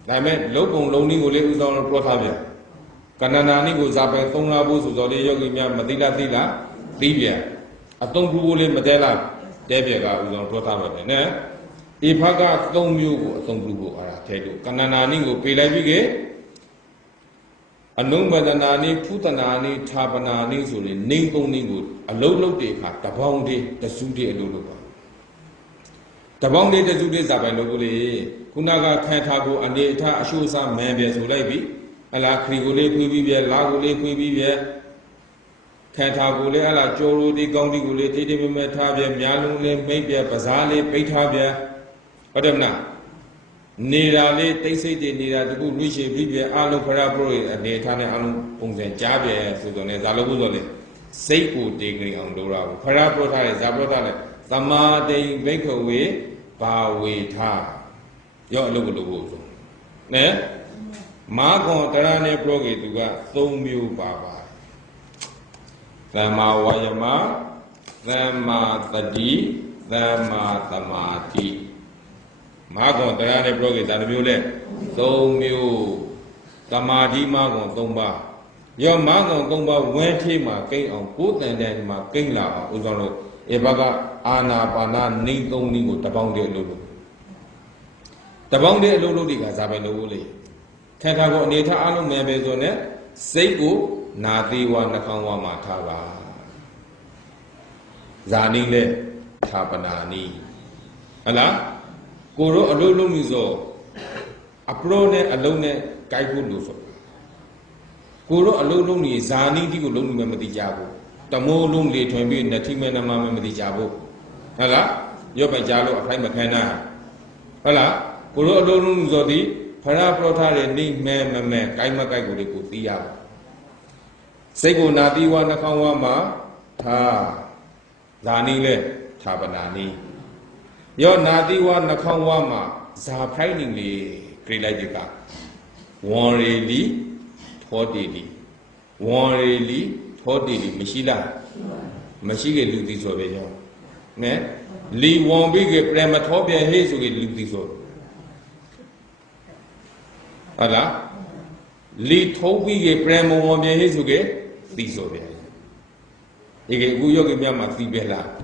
ပေမဲ့လုံးပုံလုံးနိကိုလေးဥဆောင်လို့ပြောထားပြန်ကဏနာနိကိုဇာပဲသုံးလာဖို့ဆိုတော့လေယောဂီများမသိလားသိပြန်အသုံးပြုဖို့လေးမတဲလားတဲပြကဥဆောင်ပြောထားပါတယ်နဲ့ဒီဘက်ကသုံးမျိုးကိုအသုံးပြုဖို့အားထဲလို့ကဏနာနိကိုပေးလိုက်ပြီးကအနုဘဒနာနိဖုတနာနိသာပနာနိဆိုရင်နေသုံးနည်းကိုအလုံးလုံးတွေခါတပေါင်းတည်းတစုတည်းအလုံးလုံးပါတပေါင်းတည်းတစုတည်းစာပိုင်လို့ကိုလေခုနကခံထားကိုအနေအထားအရှုအစမန်ပြဆိုလိုက်ပြီအလားခရီကိုလေးခွေးပြီးပြလာကိုလေးခွေးပြီးပြခံထားကိုလေးအလားကြောရိုဒီကောင်းဒီကိုလေးတိတိမမဲထားပြများလုံးလေးမိတ်ပြပဇာလေးပိတ်ထားပြဟုတ်တယ်မလား Nirale, they say the Nira to reach a Bibia, Alo Parabro, and the Italian Pons and Jabia, Sudone, Zalabuzole, Seiko degree on Dora, Parabrotale, Zabrotale, Sama de Bakeaway, Bawe Ta. Your logo. Ne? Margon Tarane Progi to got Thomu Baba. Sama Wayama, Sama Tadi, Sama Tamati. Margon Tarane Progi and Mule, Thomu Tamadi Margon Tomba. Your Margon Tomba went him a king on good and then my king la, Uzono, Ebaga, Anna, Bana, Ningo, Ningo, Tabondi Lulu. Tabondi Lulu, Zabeluli. Tentago Nita Alu Mebezone, Seigu, Nadiwa Nakawa Matava Zanile Tabanani. Allah, Guru Alulumizo, Aprone Alone, Gaibu Luso. Guru Alulumi, Zani, Digulum Memedijabu, Tamo Lumli, Tombi, Natimena Mamedijabu. Allah, Yobajalo, Haimacana. Allah, Guru Alulumzodi. Paraprotare ni me, Kaimakai Kutia. Sego Nadiwa Nakawama, Ta Zanile, Tabanani. Your Nadiwa Nakawama, Zapainingly, Griladica. Warrili, Todili. Warrili, Todili, Mishila. Mashige Ludiso. Ne? Lee won't be a prematobia hazel Ludiso. Allah, Lee Toby a premo one his okay, these over. Ege Guyogi Yama Thibela,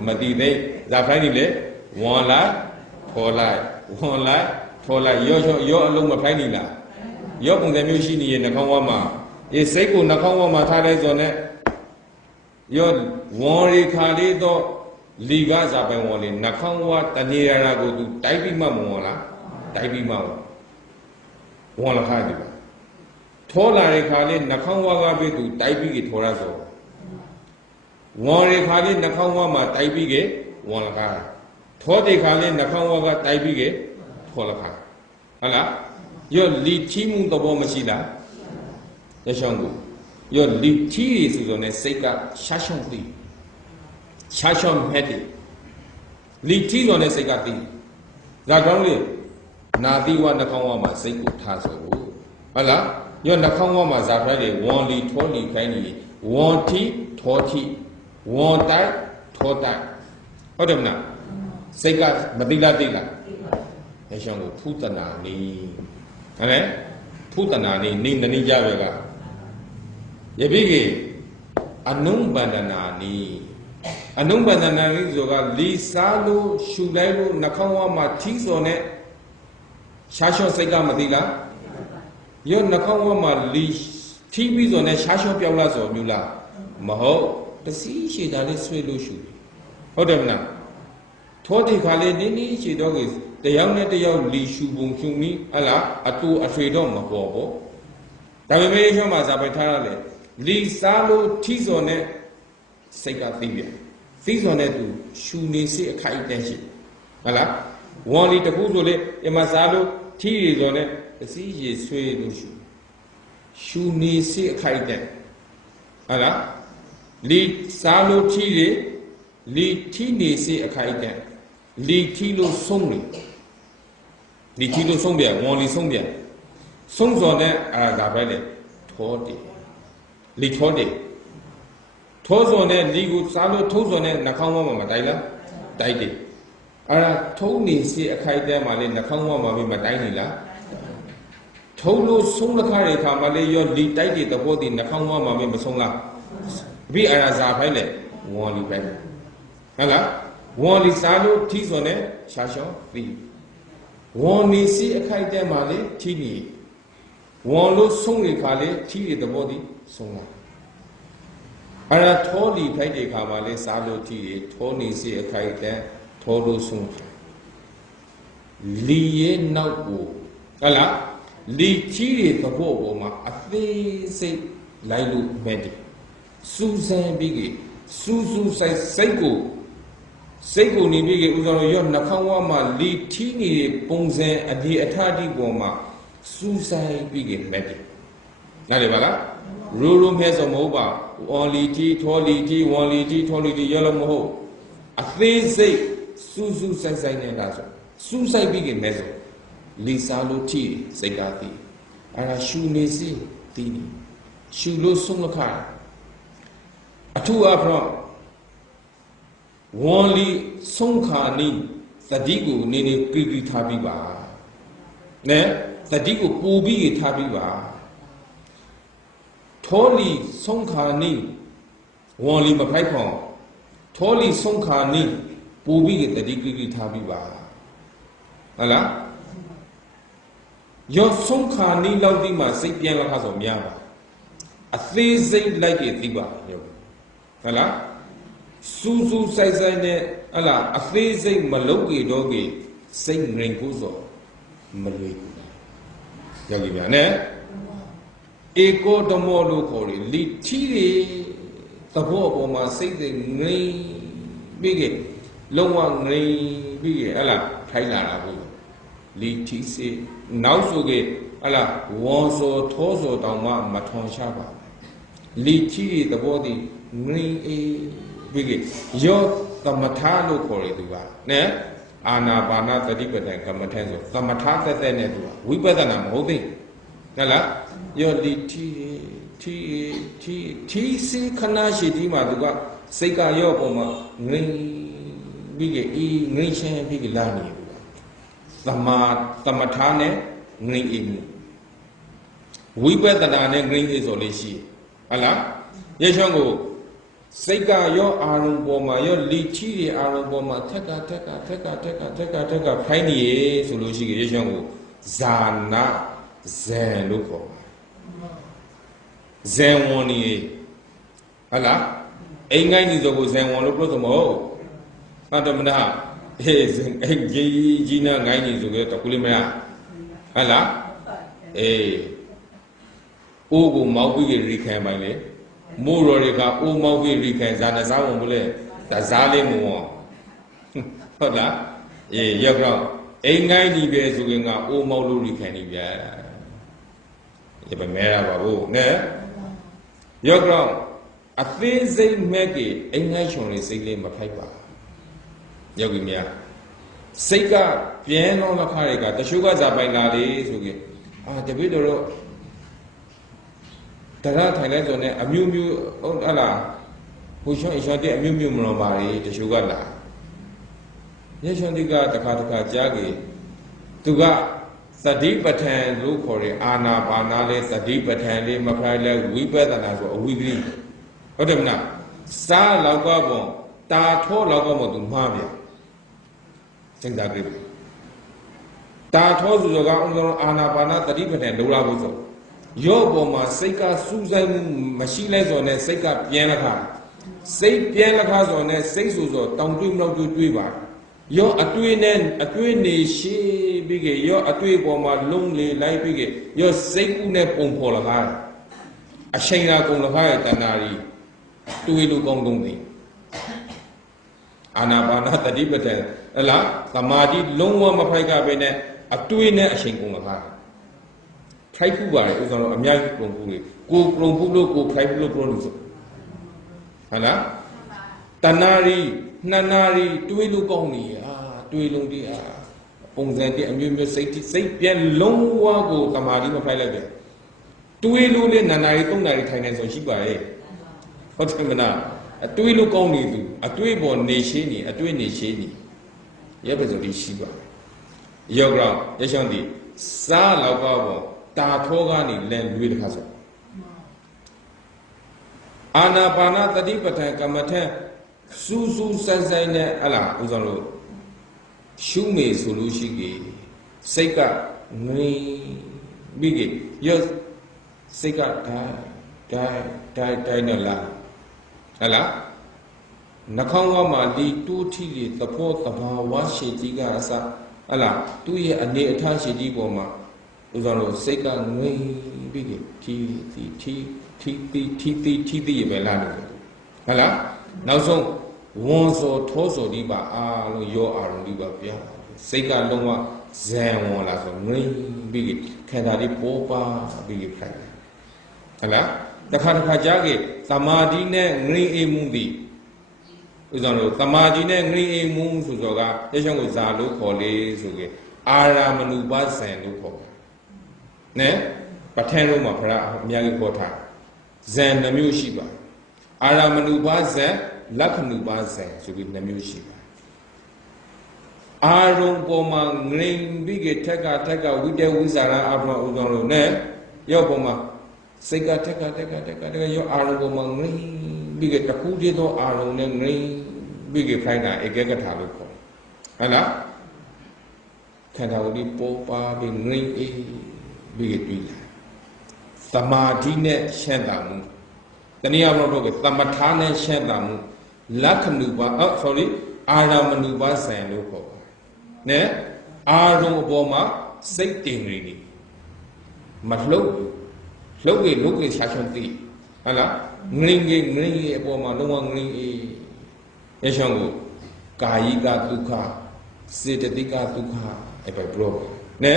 Madide, Zafanile, one lie, four lie, one lie, four lie, your alone of Pinila. Yokun the Mushini in the Kawama. Is Seku Nakawama Tales on it. Your Wari Kalido, Liga Zabanwali, Nakawa, Tanira go to Taibi Mamola, Taibi Mama. One of Hadiba. Tola Rekali, Nakawa to Taibigi Torazo. One Rekali, Nakawama, Taibige, one of her. Todi Kali, Nakawa, Taibige, Tolaka. Allah, your lead team the Bomashida, Yashangu. Your lead tea is on a Seka Shashon tea. Shashon Petty. Lead tea on a Seka tea. That only. Nadiwa Nakawama Seku Taso. Allah, your Nakawama Zapade, one li, totally kindly, one tea, toti, one tie, tota. What am now? Seka Madila Dila. Yashango Putanani. Eh? Putanani, Ning the Nijavega. Yabigi Anum Bananani. Anum Bananani Zoga, Li Salu, Shulailu, Nakawama Tizone. Shasho Sega Madila, your Nakawama leash, TVs on a Shasho Pialas or Mula, Maho, the sea she dali swilushu. Hodemna. Toti Kale Nini, she dog is the young net the young leashu bunkumi, Allah, Atu Afredom Mahobo. Tavimation Mazabatale, Lee Salo Tizone Sega Thibia. Thizone to Shunisi a kite. Allah, one little Buzole, Emasalo. Tea is on it, the sea is sway Lushu. Shuni see a kite. Allah, lead Salo Tile, lead Tini see a kite. Lead Tilo Songli. Lead Tilo Songbia, only Songbia. Songs on it are Gabele, Todi. Lead Todi. Toes on it, legal Salo, toes on it, Nakama Madaila, died. Ara Tony see a kite Malin, the Kangwa Mami Madainila. Tolo Sonakari Kamale, your lead tidy the body in the Kangwa Mami Masonga. We are as a pilot, one back. Allah, one is Salo, tease on it, Shasho, free. One is see a kite Male, Tini. One low Songi Kale, tea the body, Songa. Ara Toli Pede Kamale, Salo tea, Tony see a kite. Todo soon. Lee now, Allah, Lee Chiri the Boma, a thing say Lailu Medi. Susan Biggie, Susu says Sego, စိတ်ကိုနေပြီးဥစားရောနှာခေါင်းဝါမှာလီထီးနေတဲ့ပုံစံအဒီအထာတိပေါ်မှာစူးဆိုင်ပြီးမဲ့တယ်နားလည်ပါလားရိုးရိုးမဲဆိုမဟုတ်ပါဝေါ်လီတီထောလီတီဝေါ်လီတီထောလီတီရောလို့မဟုတ်အသေးစိတ်စူးဆိုင်နေတာဆိုစူးဆိုင်ပြီးမဲ့ဆိုလီစာလို့ထီစိတ်ကားသည်အဲ့ဒါရှူနေစီတီးရှူလို့ဆုံးလခါအထူးအဖတော့ဝေါ်လီဆုံးခါနီသတိကိုနေကြည်ထားပြီးပါနဲသတိကိုပူပြီးထားပြီးပါထောလီဆုံးခါနီဝေါ်လီမဖိုက်ခေါ်ထောလီဆုံးခါနီပူပြီးသတိကြည်ထားပြီးပါဟုတ်လားယောဆုံးခါနီလောက်ဒီမှာစိတ်ပြန်လာခါဆိုများပါအသေးစိတ်လိုက်ကြသိပါယောဟုတ်လားစူးဆိုင်နဲ့ဟလာအသေးစိတ်မလုပ်ကြတော့ကြစိတ်ငြိမ်ဖို့ဆိုမလွယ်ဘူးယောဂီများနဲ့ဧကောတမောလို့ခေါ်တယ်လီထီတွေသဘောပေါ်မှာစိတ်တွေငြိမ်ပြီးကြလုံးဝငြိမ်ပြီးကြဟလာထိုင်လာတာဘူးလီထီစေနောက်ဆိုကြဟလာဝေါ်စောထောစောတောင်မှမထွန်ချပါလီထီတွေသဘောတည်ငြိမ်အေးပြီးကြယောသမထာလို့ခေါ်တယ်သူကနဲအာနာပါနသတိပဋ္ဌာန်ကမ္မထန်ဆိုသမထာသက်နဲ့သူကဝိပဿနာမဟုတ်သေးဟုတ်လားယောလီထီစီခဏရှိဒီမှာသူကစိတ်ကယောပေါ်မှာငြိမ်ပြီးကြငြိမ်ချမ်းပြီးလာနေဘူးသမထာနဲ့ငြိမ်အေးမှုဝိပဿနာနဲ့ငြိမ်အေးဆိုလို့ရှိဟုတ်လားယေရှုကိုစိတ်ကရောအာရုံပေါ်မှာရောလီချီတွေအာရုံပေါ်မှာထက်ကဖိုင်းနေဆိုလို့ရှိကြရေရှောင်းကိုဇာနာဇန်လို့ခေါ်ပါတယ်ဇန်ဝန်နေဟုတ်လားအိမ်ငိုင်းနေဆိုကိုဇန်ဝန်လို့ပြောဆိုမဟုတ်ဟုတ်တယ်မလားအေးအိမ်ကြီးနာငိုင်းနေဆိုကြတော့ကုလိမရဟုတ်လားအေးအိုးကိုမောက်ပြီးရိခံပိုင်လေမိုးတော်တွေကအိုးမောက်ပြီးရိခံဇာနစားဝင်မလဲဒါဇာလေးမဝင်ဟုတ်လားအေးရောက်တော့အိမ်ငိုင်းဒီပဲဆိုရင်ကအိုးမောက်လို့ရိခံနေပြန်ဒီပဲမဲရပါဘူးနဲ့ရောက်တော့အသေးစိတ်မဲ့ကြီးအိမ်ငိုင်းချွန်လေးစိတ်လေးမဖိုက်ပါရောက်ပြီများစိတ်ကပြင်းတော့လက်ခါတွေကတချို့ကဇာပိုင်လာလေဆိုကြတပည့်တော်တရားထိုင်လိုက်ဆိုနေအမျိုးမျိုးဟုတ်လားဘုရှောအရှောတဲ့အမျိုးမျိုးမလို့ပါလေတချို့ကလာရေရှောတိကတခါကြားကြီးသူကသတိပဋ္ဌာန်လို့ခေါ်တဲ့အာနာပါနာလေးသတိပဋ္ဌာန်လေးမဖိုင်လဲဝိပဿနာဆိုအဝိပရိဟုတ်တယ်မလားစားလောက်ကပေါ်တာထောလောက်ကပေါ်သူမှားပြန်စဉ်းစားကြည့်တာထောဆိုတော့ကအုံတော်အာနာပါနာသတိပဋ္ဌာန်လိုလာဖို့ဆိုယောပေါ်မှာစိတ်ကစူးစိုက်မှုမရှိလဲဆိုတော့စိတ်ကပြန်လာခါစိတ်ပြန်လာခါဆိုတော့စိတ်ဆိုတောင်တွေးမလို့တွေးပါယောအတွေ့နေရှိပြီးကြယောအတွေ့ပေါ်မှာလုံးလေလိုက်ပြီးကြယောစိတ်ကူးနဲ့ပုံဖော်လာခါအချိန်လာကုန်လာခါရဲ့တဏှာကြီးတွေးလို့ကောင်းတုံးသိအာနာပါနာတတိပဋ္ဌာန်ဟလားသမာဓိလုံးဝမဖိုက်ကပဲနဲ့အတွေ့နဲ့အချိန်ကုန်လာခါထိုက်ခုပါတယ်ဥစ္စာတော့အများကြီးပုံဖူးလေကိုပုံဖူးလို့ကိုဖိုက်ဖူးလို့ပြောလို့ဆိုဟုတ်လားတဏှာရီနှဏာရီတွေးလို့ကောင်းနေတွေးလုံးတည်းပုံစံတည်းအမျိုးမျိုးစိတ်ပြန်လုံးဝကိုသမာဓိမဖိုက်လိုက်ပဲတွေးလို့လေနှဏာရီ၃နာရီထိုင်နေဆိုရှိပါရဲ့ဟုတ်တယ်မလားအတွေးလို့ကောင်းနေသူအတွေးပေါ်နေရှင်းနေအတွေးနေရှင်းနေရဲ့ပဲဆိုပြီးရှိပါယောဂရရှောင်းဒီစားလောက်ကောပေါ်တာထောကနေလန်လွေးတခါဆိုအာနာပါနာတတိပဋ္ဌာန်ကမ္မထစူးဆိုင်နဲ့ဟလာဥဆောင်လို့ရှုမေဆိုလို့ရှိကြီးစိတ်ကငြိမ်ပြီးကြီးရောစိတ်ကတိုင်းနဲ့လာဟလာနှခေါင်းကမှဒီတူးထီတွေသဘောတဘာဝရှိကြီးကအစဟလာသူ့ရဲ့အနေအထားရှိကြီးပေါ်မှာဥဆောင်လို့စိတ်ကငြိမ်ပြီးကြီးထီပဲလာလို့ဟုတ်လားနောက်ဆုံး 원소 토소리 봐 아로 요 아로리 봐 ဗျာ စိတ်က လုံးဝ ဇံ ဝင်လာဆို ငြိမ် ပြီး ခန္ဓာ တွေ ပေါ်ပါ ပြီး ခိုင် ဟုတ်လား တခါ ကြားခဲ့ သမာဓိ နဲ့ ငြိမ် အေးမှု သည် ဥစ္စာတို့ သမာဓိ နဲ့ ငြိမ် အေးမှု ဆိုတော့ က တခြားကို ဇာ လို့ ခေါ် လေ ဆိုခဲ့ အာရမဏုပဇံ လို့ ခေါ် နဲ ပဋ္ဌာန်း လုံးမှာ ဘုရား အများကြီး ခေါ် ထား ဇံ 2 မျိုး ရှိ ပါ အာရမဏုပဇံ လက္ခဏုပဇံ ဆိုပြီး 2 မျိုး ရှိ ပါ အာရုံ ပေါ်မှာ ငြိမ် ပြီး ထက်က ဝိတ္တ ဝိဇာရ အပ္ပ ဥစ္စာတို့ နဲ့ ရောက် ပေါ်မှာ စိတ်က ထက်က ရောက် အာရုံ ပေါ်မှာ ငြိမ် ပြီး တခုတည်းသော အာရုံ နဲ့ ငြိမ် ပြီး ခိုင်းတာ ဧကဂထာ လို့ ခေါ် ဟုတ်လား ခန္ဓာကိုယ် ပေါ်ပါ ပြီး ငြိမ် အေး ပြီး တွေ့လာ သမာဓိ နဲ့ ရှင်းတာမှု တနည်းအားဖြင့် ပြော သမထ နဲ့ ရှင်းတာမှု လက္ခဏုပ sorry အာရမဏုပဇံ လို့ ခေါ် နဲ အာရုံ အပေါ်မှာ စိတ်တင်နေ မလှုပ် လှုပ် လုပ် ရှာရှုံး သိ ဟုတ်လား ငြိမ် အပေါ်မှာ လုံးဝ ငြိမ် အေး ရရှောင်းကို ကာယိက ဒုက္ခ စေတသိက ဒုက္ခ အဲ့ပဲ ပြော နဲ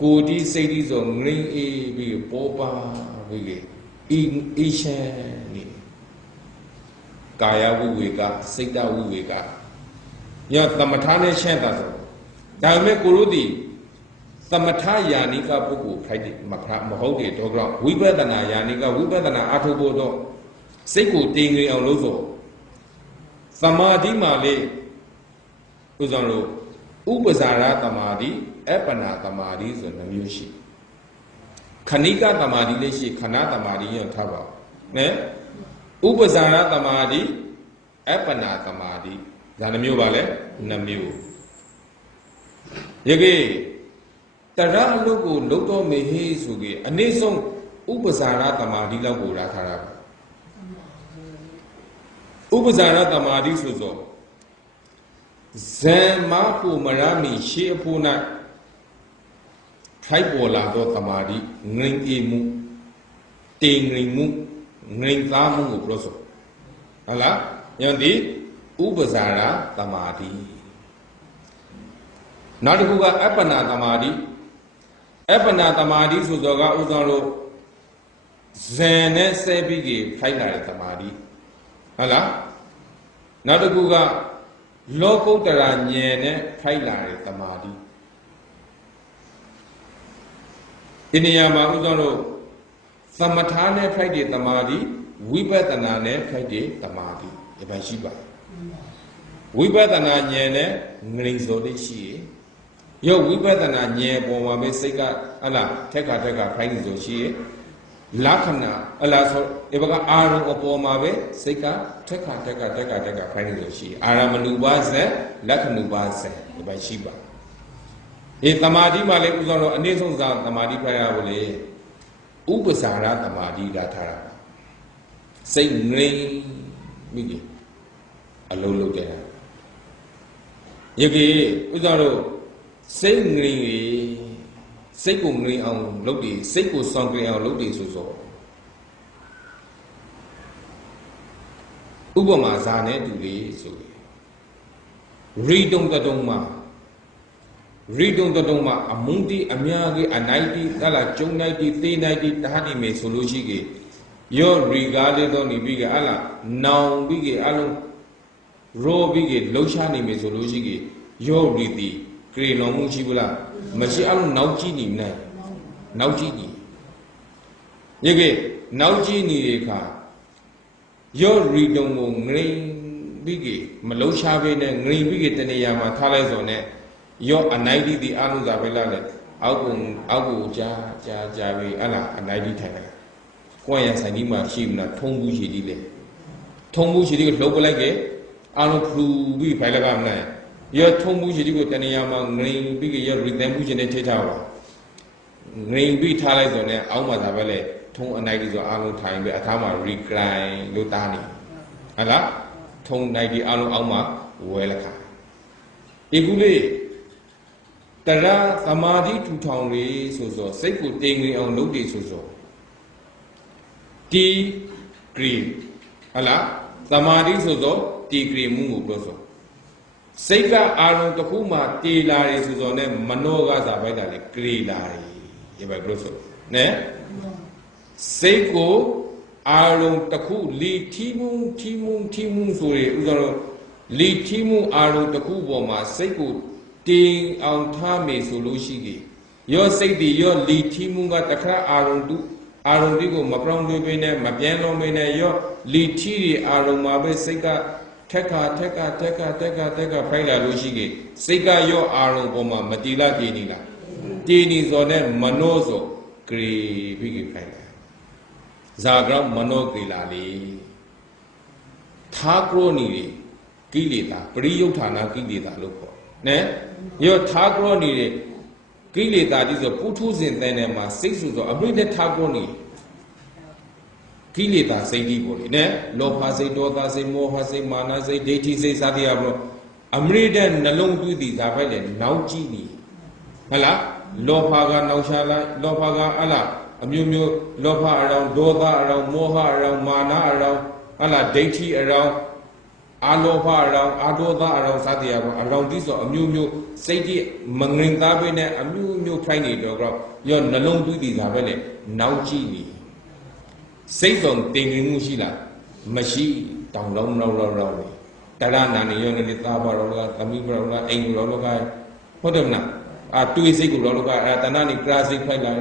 ကိုယ်ဒီ စိတ်ဒီ ဆို ငြိမ် အေး ပြီး ပေါ်ပါ ပြီး အေးချမ်း နေ ကာယ ဝိဝေက စိတ်တ ဝိဝေက ည သမထ နဲ့ ရှင်းတာ ဆို ဒါပေမဲ့ ကိုတို့ ဒီ သမထ ယာနိက ပုဂ္ဂိုလ် ခိုက်တယ် မဟုတ်တယ် တော့ ကြောင့် ဝိပဿနာ ယာနိက ဝိပဿနာ အားထုတ်ဖို့ တော့ စိတ်ကို တည်ငြိမ် အောင် လုပ် ဆို သမာဓိ မှာ လေ ဥစ္စာတို့ ဥပ္ပဇာရ သမာဓိ အပ္ပနာ သမာဓိ ဆို 2 မျိုး ရှိ ခဏိက သမာဓိ လည်း ရှိ ခဏ သမာဓိ ရော ထား ပါ နဲ ဥပ္ပဇာရ သမာဓိ အပ္ပနာ သမာဓိ ဒါ 2 မျိုး ပါ လေ 2 မျိုး ယကေ တရ အလုပ် ကို လုပ် တော့ မေ ဟေး ဆို ကေ အနည်းဆုံး ဥပ္ပဇာရ သမာဓိ လောက် ကို ရထား တာ ဥပ္ပဇာရ သမာဓိ ဆို ဆို ဇံ မ ဖို့ မရ မီ ရှေး အဖို့ ၌ ခိုက်ပေါ်လာ သော သမာဓိ ငြိမ် အေး မှု တည်ငြိမ် မှု ငြိမ်သား မှု ကို ပြော ဆို ဟုတ်လား ညောင် ဒီ ဥပ္ပဇာရ သမာဓိ နောက် တစ်ခု က အပ္ပနာ သမာဓိ အပ္ပနာ သမာဓိ ဆို တော့ က ဥစ္စာ တို့ ဇံ နဲ့ ဆဲ ပြီး ခိုက်လာ တဲ့ သမာဓိ ဟုတ်လား နောက် တစ်ခု က လောကုတ္တရာ ဉာဏ် နဲ့ ခိုက်လာ တဲ့ သမာဓိ ဒီနေရာမှာ ဥစ္စာ တို့ သမထ နဲ့ ခိုက်တဲ့ သမာဓိ ဝိပဿနာ နဲ့ ခိုက်တဲ့ သမာဓိ ဒီပိုင်း ရှိပါ ဝိပဿနာ ဉာဏ် နဲ့ ငြိမ် စော် လေး ရှိ ရော ဝိပဿနာ ဉာဏ် ပေါ်မှာ ပဲ စိတ် က ဟလား ထက်က ခိုင်းနေ ဆို ရှိ လက္ခဏာ ဟလား ဆို ဒီဘက်က အာရုံ အပေါ်မှာ ပဲ စိတ် က ထက်က ခိုင်းနေ ဆို ရှိ အာရမဏုပဇံ လက္ခဏုပဇံ ဒီပိုင်း ရှိပါ ဒီ သမာဓိ မှာ လည်း ဥစ္စာ တော့ အနည်းဆုံး သမာဓိ ဖတ်ရဖို့ လေ ဥပ္ပဇာရ သမာဓိ က ထား တာ စိတ် ငြိမ် ပြီး အလုံး လုပ် တဲ့ ယကေ ဥစ္စာ တို့ စိတ် ငြိမ် စိတ်ကို ငြိမ် အောင် လုပ် တယ် စိတ်ကို ဆောင်ကြင် အောင် လုပ် တယ် ဆို ဆို ဥပမာ ဇာ နဲ့ တူ လေ ဆို ရီတုံ တတုံ မှာ အမုန်းတိ အများကြီး အနိုင်တိ ဟလား ကျုံနိုင်တိ သေးနိုင်တိ တားတိ မယ် ဆို လို့ ရှိ ကေ ရော ရီကား လေး တော့ နေ ပြီး ဟလား နောင် ပြီး အလုံး ရော ပြီး လှုပ်ရှား နေ မယ် ဆို လို့ ရှိ ကေ ရော ရီတိ ကရေလောင်မှု ရှိ ဘူး လား မရှိ အလုံး နောက် ကြည့် နေ နိုင် နောက် ကြည့် နေ ယကေ နောက် ကြည့် နေတဲ့ အခါ ရော ရီတုံ ကို ငြိမ် ပြီး မလှုပ်ရှား ပဲ နဲ့ ငြိမ် ပြီး တနေရာ မှာ ထား လိုက် ဆို နဲ့ ရော အနိုင်တိ ဒီ အလုံး သာ ပဲ လား လေ အောက်ကို ကြာ ပြီး ဟလား အနိုင်တိ ထိုင် လိုက် ကိုယ်ရ ဆိုင် ဒီ မှာ ရှိ မလား ထုံးဘူး ရှိ ဒီ လေ ထုံးဘူး ရှိ ဒီ ကို လှုပ် ပလိုက် ကေ အလုံး ဖလူ ပြီး ဖိုင် လက်က မလား ရော ထုံးဘူး ရှိ ဒီ ကို တနေရာ မှာ ငြိမ် ပြီး ရော ရီတန်ဘူး ရှင် နဲ့ ထိထား ပါ ငြိမ် ပြီး ထား လိုက် ဆို နဲ့ အောက် မှာ သာ ပဲ လေ ထုံး အနိုင်တိ ဆို အလုံး ထိုင် ပြီး အထား မှာ ရီကလိုင် လို့ တား နေ ဟလား ထုံး နိုင်တိ အလုံး အောက် မှာ ဝဲ လက်ခါ ဒီကူ လေး တရ သမာဓိ ထူထောင် လေ ဆို စိတ် ကို တည်ငြိမ် အောင် လုပ် တယ် ဆို တီ ဂရီ ဟလား သမာဓိဆိုသောတည်ကြည်မှုကိုပြောဆိုစိတ်ကအာရုံတစ်ခုမှတည်လာတယ်ဆိုတော့ ਨੇ မနောကဇာပိုက်တာလေကြည်လာတယ်ဒီပဲပြောဆိုနဲစိတ်ကိုအာရုံတစ်ခုလီထီမှုဆိုရဥစ္စာတော့လီထီမှုအာရုံတစ်ခုပေါ်မှာစိတ်ကိုတင်အောင်ထားမယ်ဆိုလို့ရှိကြီးရောစိတ်ဒီရောလီထီမှုကတခါအာရုံဒီကိုမပြောင်းလဲပေးနဲ့မပြန်လုံးပေးနဲ့ရောလီထီတွေအာရုံမှာပဲစိတ်ကထက်ကဖိုက်လာလို့ရှိကြီးစိတ်ကရောအာရုံပေါ်မှာမတီလာတည်နေလားတည်နေစောနဲ့မနောစောဂရီပြီးကြီးဖိုက်လာဇာကရောမနောကေလာလေသာကရောနီတွေကိလေသာပရိယုဌာနာကိလေသာလို့ခေါ်နဲရောသာကရောနီတွေကိလေသာကြီးဆိုပုထုဇဉ်တဲ့နယ်မှာစိတ်ဆိုတော့အပြိလက်သာကရောနီကိလေသာစိတ်ကြီးပေါ်လေနဲလောဘစိတ်ဒေါသစိတ်မောဟစိတ်မာနစိတ်ဒိဋ္ဌိစိတ်စသည်အပေါ်အမရိတဲ့နှလုံးသွင်းသည်ဇာဖိုက်လေနောက်ကြည့်နေဟုတ်လားလောဘကနောက်ရှာလိုက်လောဘကအလားအမျိုးမျိုးလောဘအရောင်ဒေါသအရောင်မောဟအရောင်မာနအရောင်ဟုတ်လားဒိဋ္ဌိအရောင်အာလောဘအရောင်အာဒေါသအရောင်စသည်အပေါ်အရောင်တိဆိုအမျိုးမျိုးစိတ်ကြီးမငင်သားပေးနဲ့အမျိုးမျိုးဖိုက်နေတော့ရောနှလုံးသွင်းသည်ဇာဖိုက်လေနောက်ကြည့်နေစိတ်ဆုံးတင်ငင်မှုရှိလားမရှိတောင်လုံးလောက်နေတရဏနေရောနေသားပါတော့ကသမီးပါတော့ကအိမ်ရောလောကဟုတ်တယ်မလားတွေးစိတ်ကိုလောကတဏှာနေကရာစိတ်ဖိုက်လာ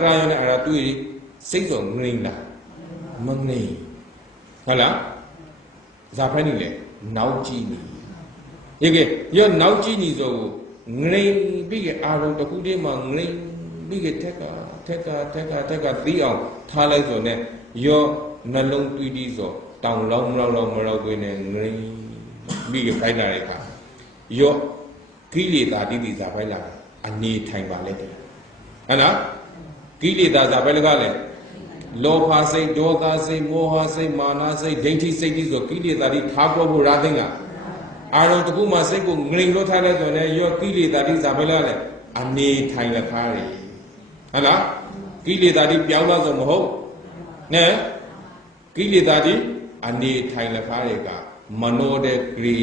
ကရာရောနဲ့တွေးစိတ်ဆုံးငိမ့်လာမငိမ့်ဟုတ်လားဇာဖိုက်နေလေနောက်ကြည့်နေရေကရောနောက်ကြည့်နေဆိုငိမ့်ပြီးအာရုံတစ်ခုတည်းမှာငိမ့်ပြီးထက်ကသီးအောင်ထားလိုက်ဆိုနဲ့ရောနှလုံးသွီးပြီးဆိုတောင်လောင်းမလောက်ခွေးနဲ့ငိမ့်ပြီးဖိုက်လာတဲ့အခါရောကိလေသာတိတိဇာဖိုက်လာအနေထိုင်ပါလေတဲ့ဟုတ်လားကိလေသာဇာဖိုက်လကလည်းလောဘစိတ်ဒေါသစိတ်မောဟစိတ်မာနစိတ်ဒိဋ္ဌိစိတ်ကြီးဆိုကိလေသာတိထားပေါ်ဖို့ရာသိင်ကအာရုံတစ်ခုမှစိတ်ကိုငြိမ်လို့ထားလိုက်ဆိုရင်ရောကိလေသာတိဇာဖိုက်လကလည်းအနေထိုင်လက်ခါးတယ်ဟုတ်လားကိလေသာတိပြောင်းလာဆိုမဟုတ်နဲကိလေသာတိအနေထိုင်လက်ခါးတွေကမနောတဲ့ဂရီ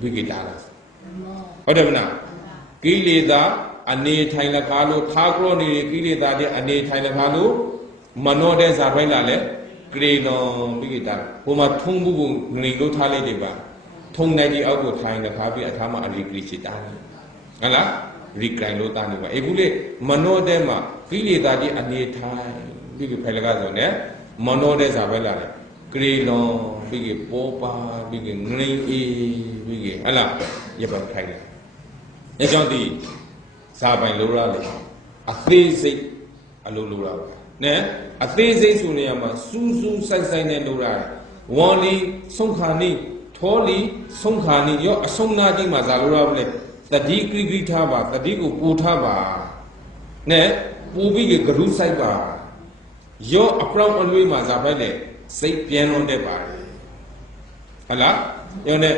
ဝိကိတာလားဟုတ်တယ်မလားကိလေသာအနေထိုင်လက်ခါးလို့သာကရောနေကိလေသာတဲ့အနေထိုင်လက်ခါးလို့မနောတဲ့ဇာဖိုက်လာလဲဂရီနောဝိကိတာဟိုမှာထုံးဖို့ငြိမ်လို့ထားလိုက်တယ်ပါထုံးနိုင်ဒီအောက်ကိုထိုင်လက်ခါးပြီးအထားမှာအလီဂရီချစ်တာဟုတ်လားရီကင်လို့တာနေပါအခုလေမနောတဲ့မှာကိလေသာတဲ့အနေထိုင်ပြီးဖိုက်လကဆိုနေမနောတဲ့ဇာဖိုက်လာလဲဂရီနောပြီးပေါ်ပါပြီးငြိမ်အေးပြီးဟလားရပါခိုင်တယ်အဲကြောင့်ဒီဇာပိုင်လိုရလေအသေးစိတ်အလိုလိုရပါနဲအသေးစိတ်ဆိုနေရမှာစူးဆိုင်နဲ့လိုရတယ်ဝေါ်လီဆုံးခါနိထောလီဆုံးခါနိရောအဆုံးနာကြီးမှာဇာလိုရပါလေတတိကိကိထားပါတတိကိုပူထားပါနဲပူပြီးကရုဆိုင်ပါရောအပြောင်းအလွေးမှာဇာပိုက်လေစိတ်ပြန်လွန်တတ်ပါတယ်ဟုတ်လားရောနဲ့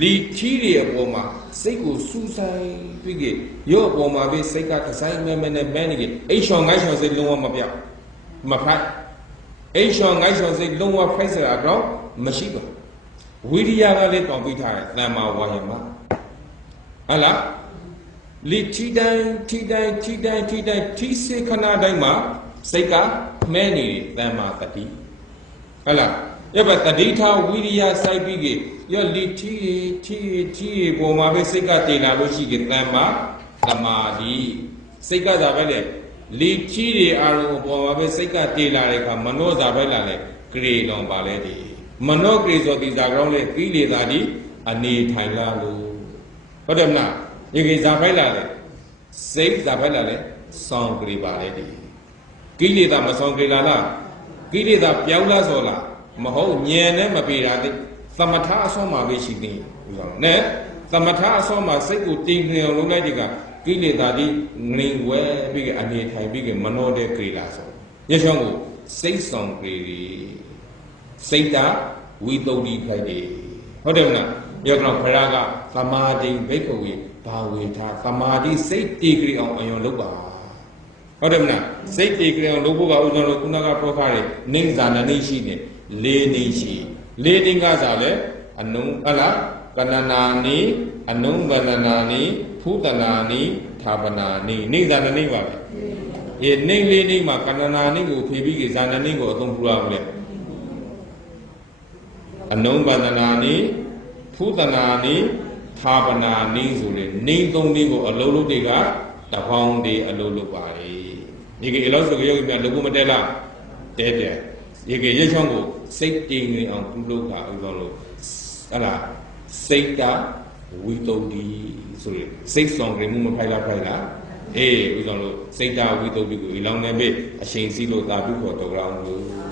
လီထီတွေအပေါ်မှာစိတ်ကိုစူးဆိုင်ပြီးကရောအပေါ်မှာပဲစိတ်ကတဆိုင်မဲနဲ့မဲနေကအိတ်ချောင်ငိုင်းချောင်စိတ်လုံးဝမပြောက်မဖိုက်အိတ်ချောင်ငိုင်းချောင်စိတ်လုံးဝဖိုက်စရာတော့မရှိပါဝိရိယကလည်းတောင်းပြီးထားတယ်တမ္မာဝါယမဟုတ်လားလီထီတိုင်းထီစေခဏတိုင်းမှာစိတ်ကမဲနေတယ်တမ္မာတတိဟုတ်လားရပါတတိထားဝိရိယစိုက်ပြီးကရောလီထီပေါ်မှာပဲစိတ်ကတည်လာလို့ရှိကတမ္မာသမာဓိစိတ်ကသာပဲလေလီထီတွေအာရုံပေါ်မှာပဲစိတ်ကတည်လာတဲ့အခါမနောသာပဲလာလေဂရေလောင်ပါလေဒီမနောဂရေဆိုဒီဇာကြောင်းလေကိလေသာဒီအနေထိုင်လာလို့ဟုတ်တယ်မလားဒီကိဇာပဲလာလေစိတ်သာပဲလာလေစောင်းဂရေပါလေဒီကိလေသာမစောင်းဂရေလာလားကိလေသာပြောင်းလာဆိုလားမဟုတ်ဉာဏ်နဲ့မပေတာတိသမထအစွမ်းမှာပဲရှိသေးဘူးဆိုတော့နဲ့သမထအစွမ်းမှာစိတ်ကိုတည်ငြိမ်အောင်လုပ်လိုက်ဒီကကိလေသာတိငြိမ်ဝဲပြီးကအနေထိုင်ပြီးကမနောတဲ့ကိလာဆိုညှောင်းကိုစိတ်ဆောင်ကိရိစိတ်တာဝိသုဒ္ဓိခိုက်တယ်ဟုတ်တယ်မလားပြောတော့ခရကသမာဓိဘိက္ခဝေဘာဝေထားသမာဓိစိတ်တည်ကြည်အောင်အယုံလုပ်ပါဟုတ်တယ်မလားစိတ်တည်ကြည်အောင်လုပ်ဖို့ကဥစ္စာတို့ခုနကပြောထားတယ်နိဇာနနေရှိတယ်လေးနေရှိ Leading Gazale, Anum Ala, Kananani, Anum Bananani, Putanani, Tabanani, neither the name. Ye name leading Makanani, Pibi, Zanani, or Tumpurable. Anum Bananani, Putanani, Tabanani, Zuli, name don't leave a lolo diga, the pound de a lolo body. You get lots of yoga, Lugumadella, dead. You get Yachongo, safety on Kuluka, Ala, Sata, Wito, sorry, 6 song, remove Pila, we don't know, Sata, Wito, Ilong Nebe, a Shane Silo, Tabu, or the ground.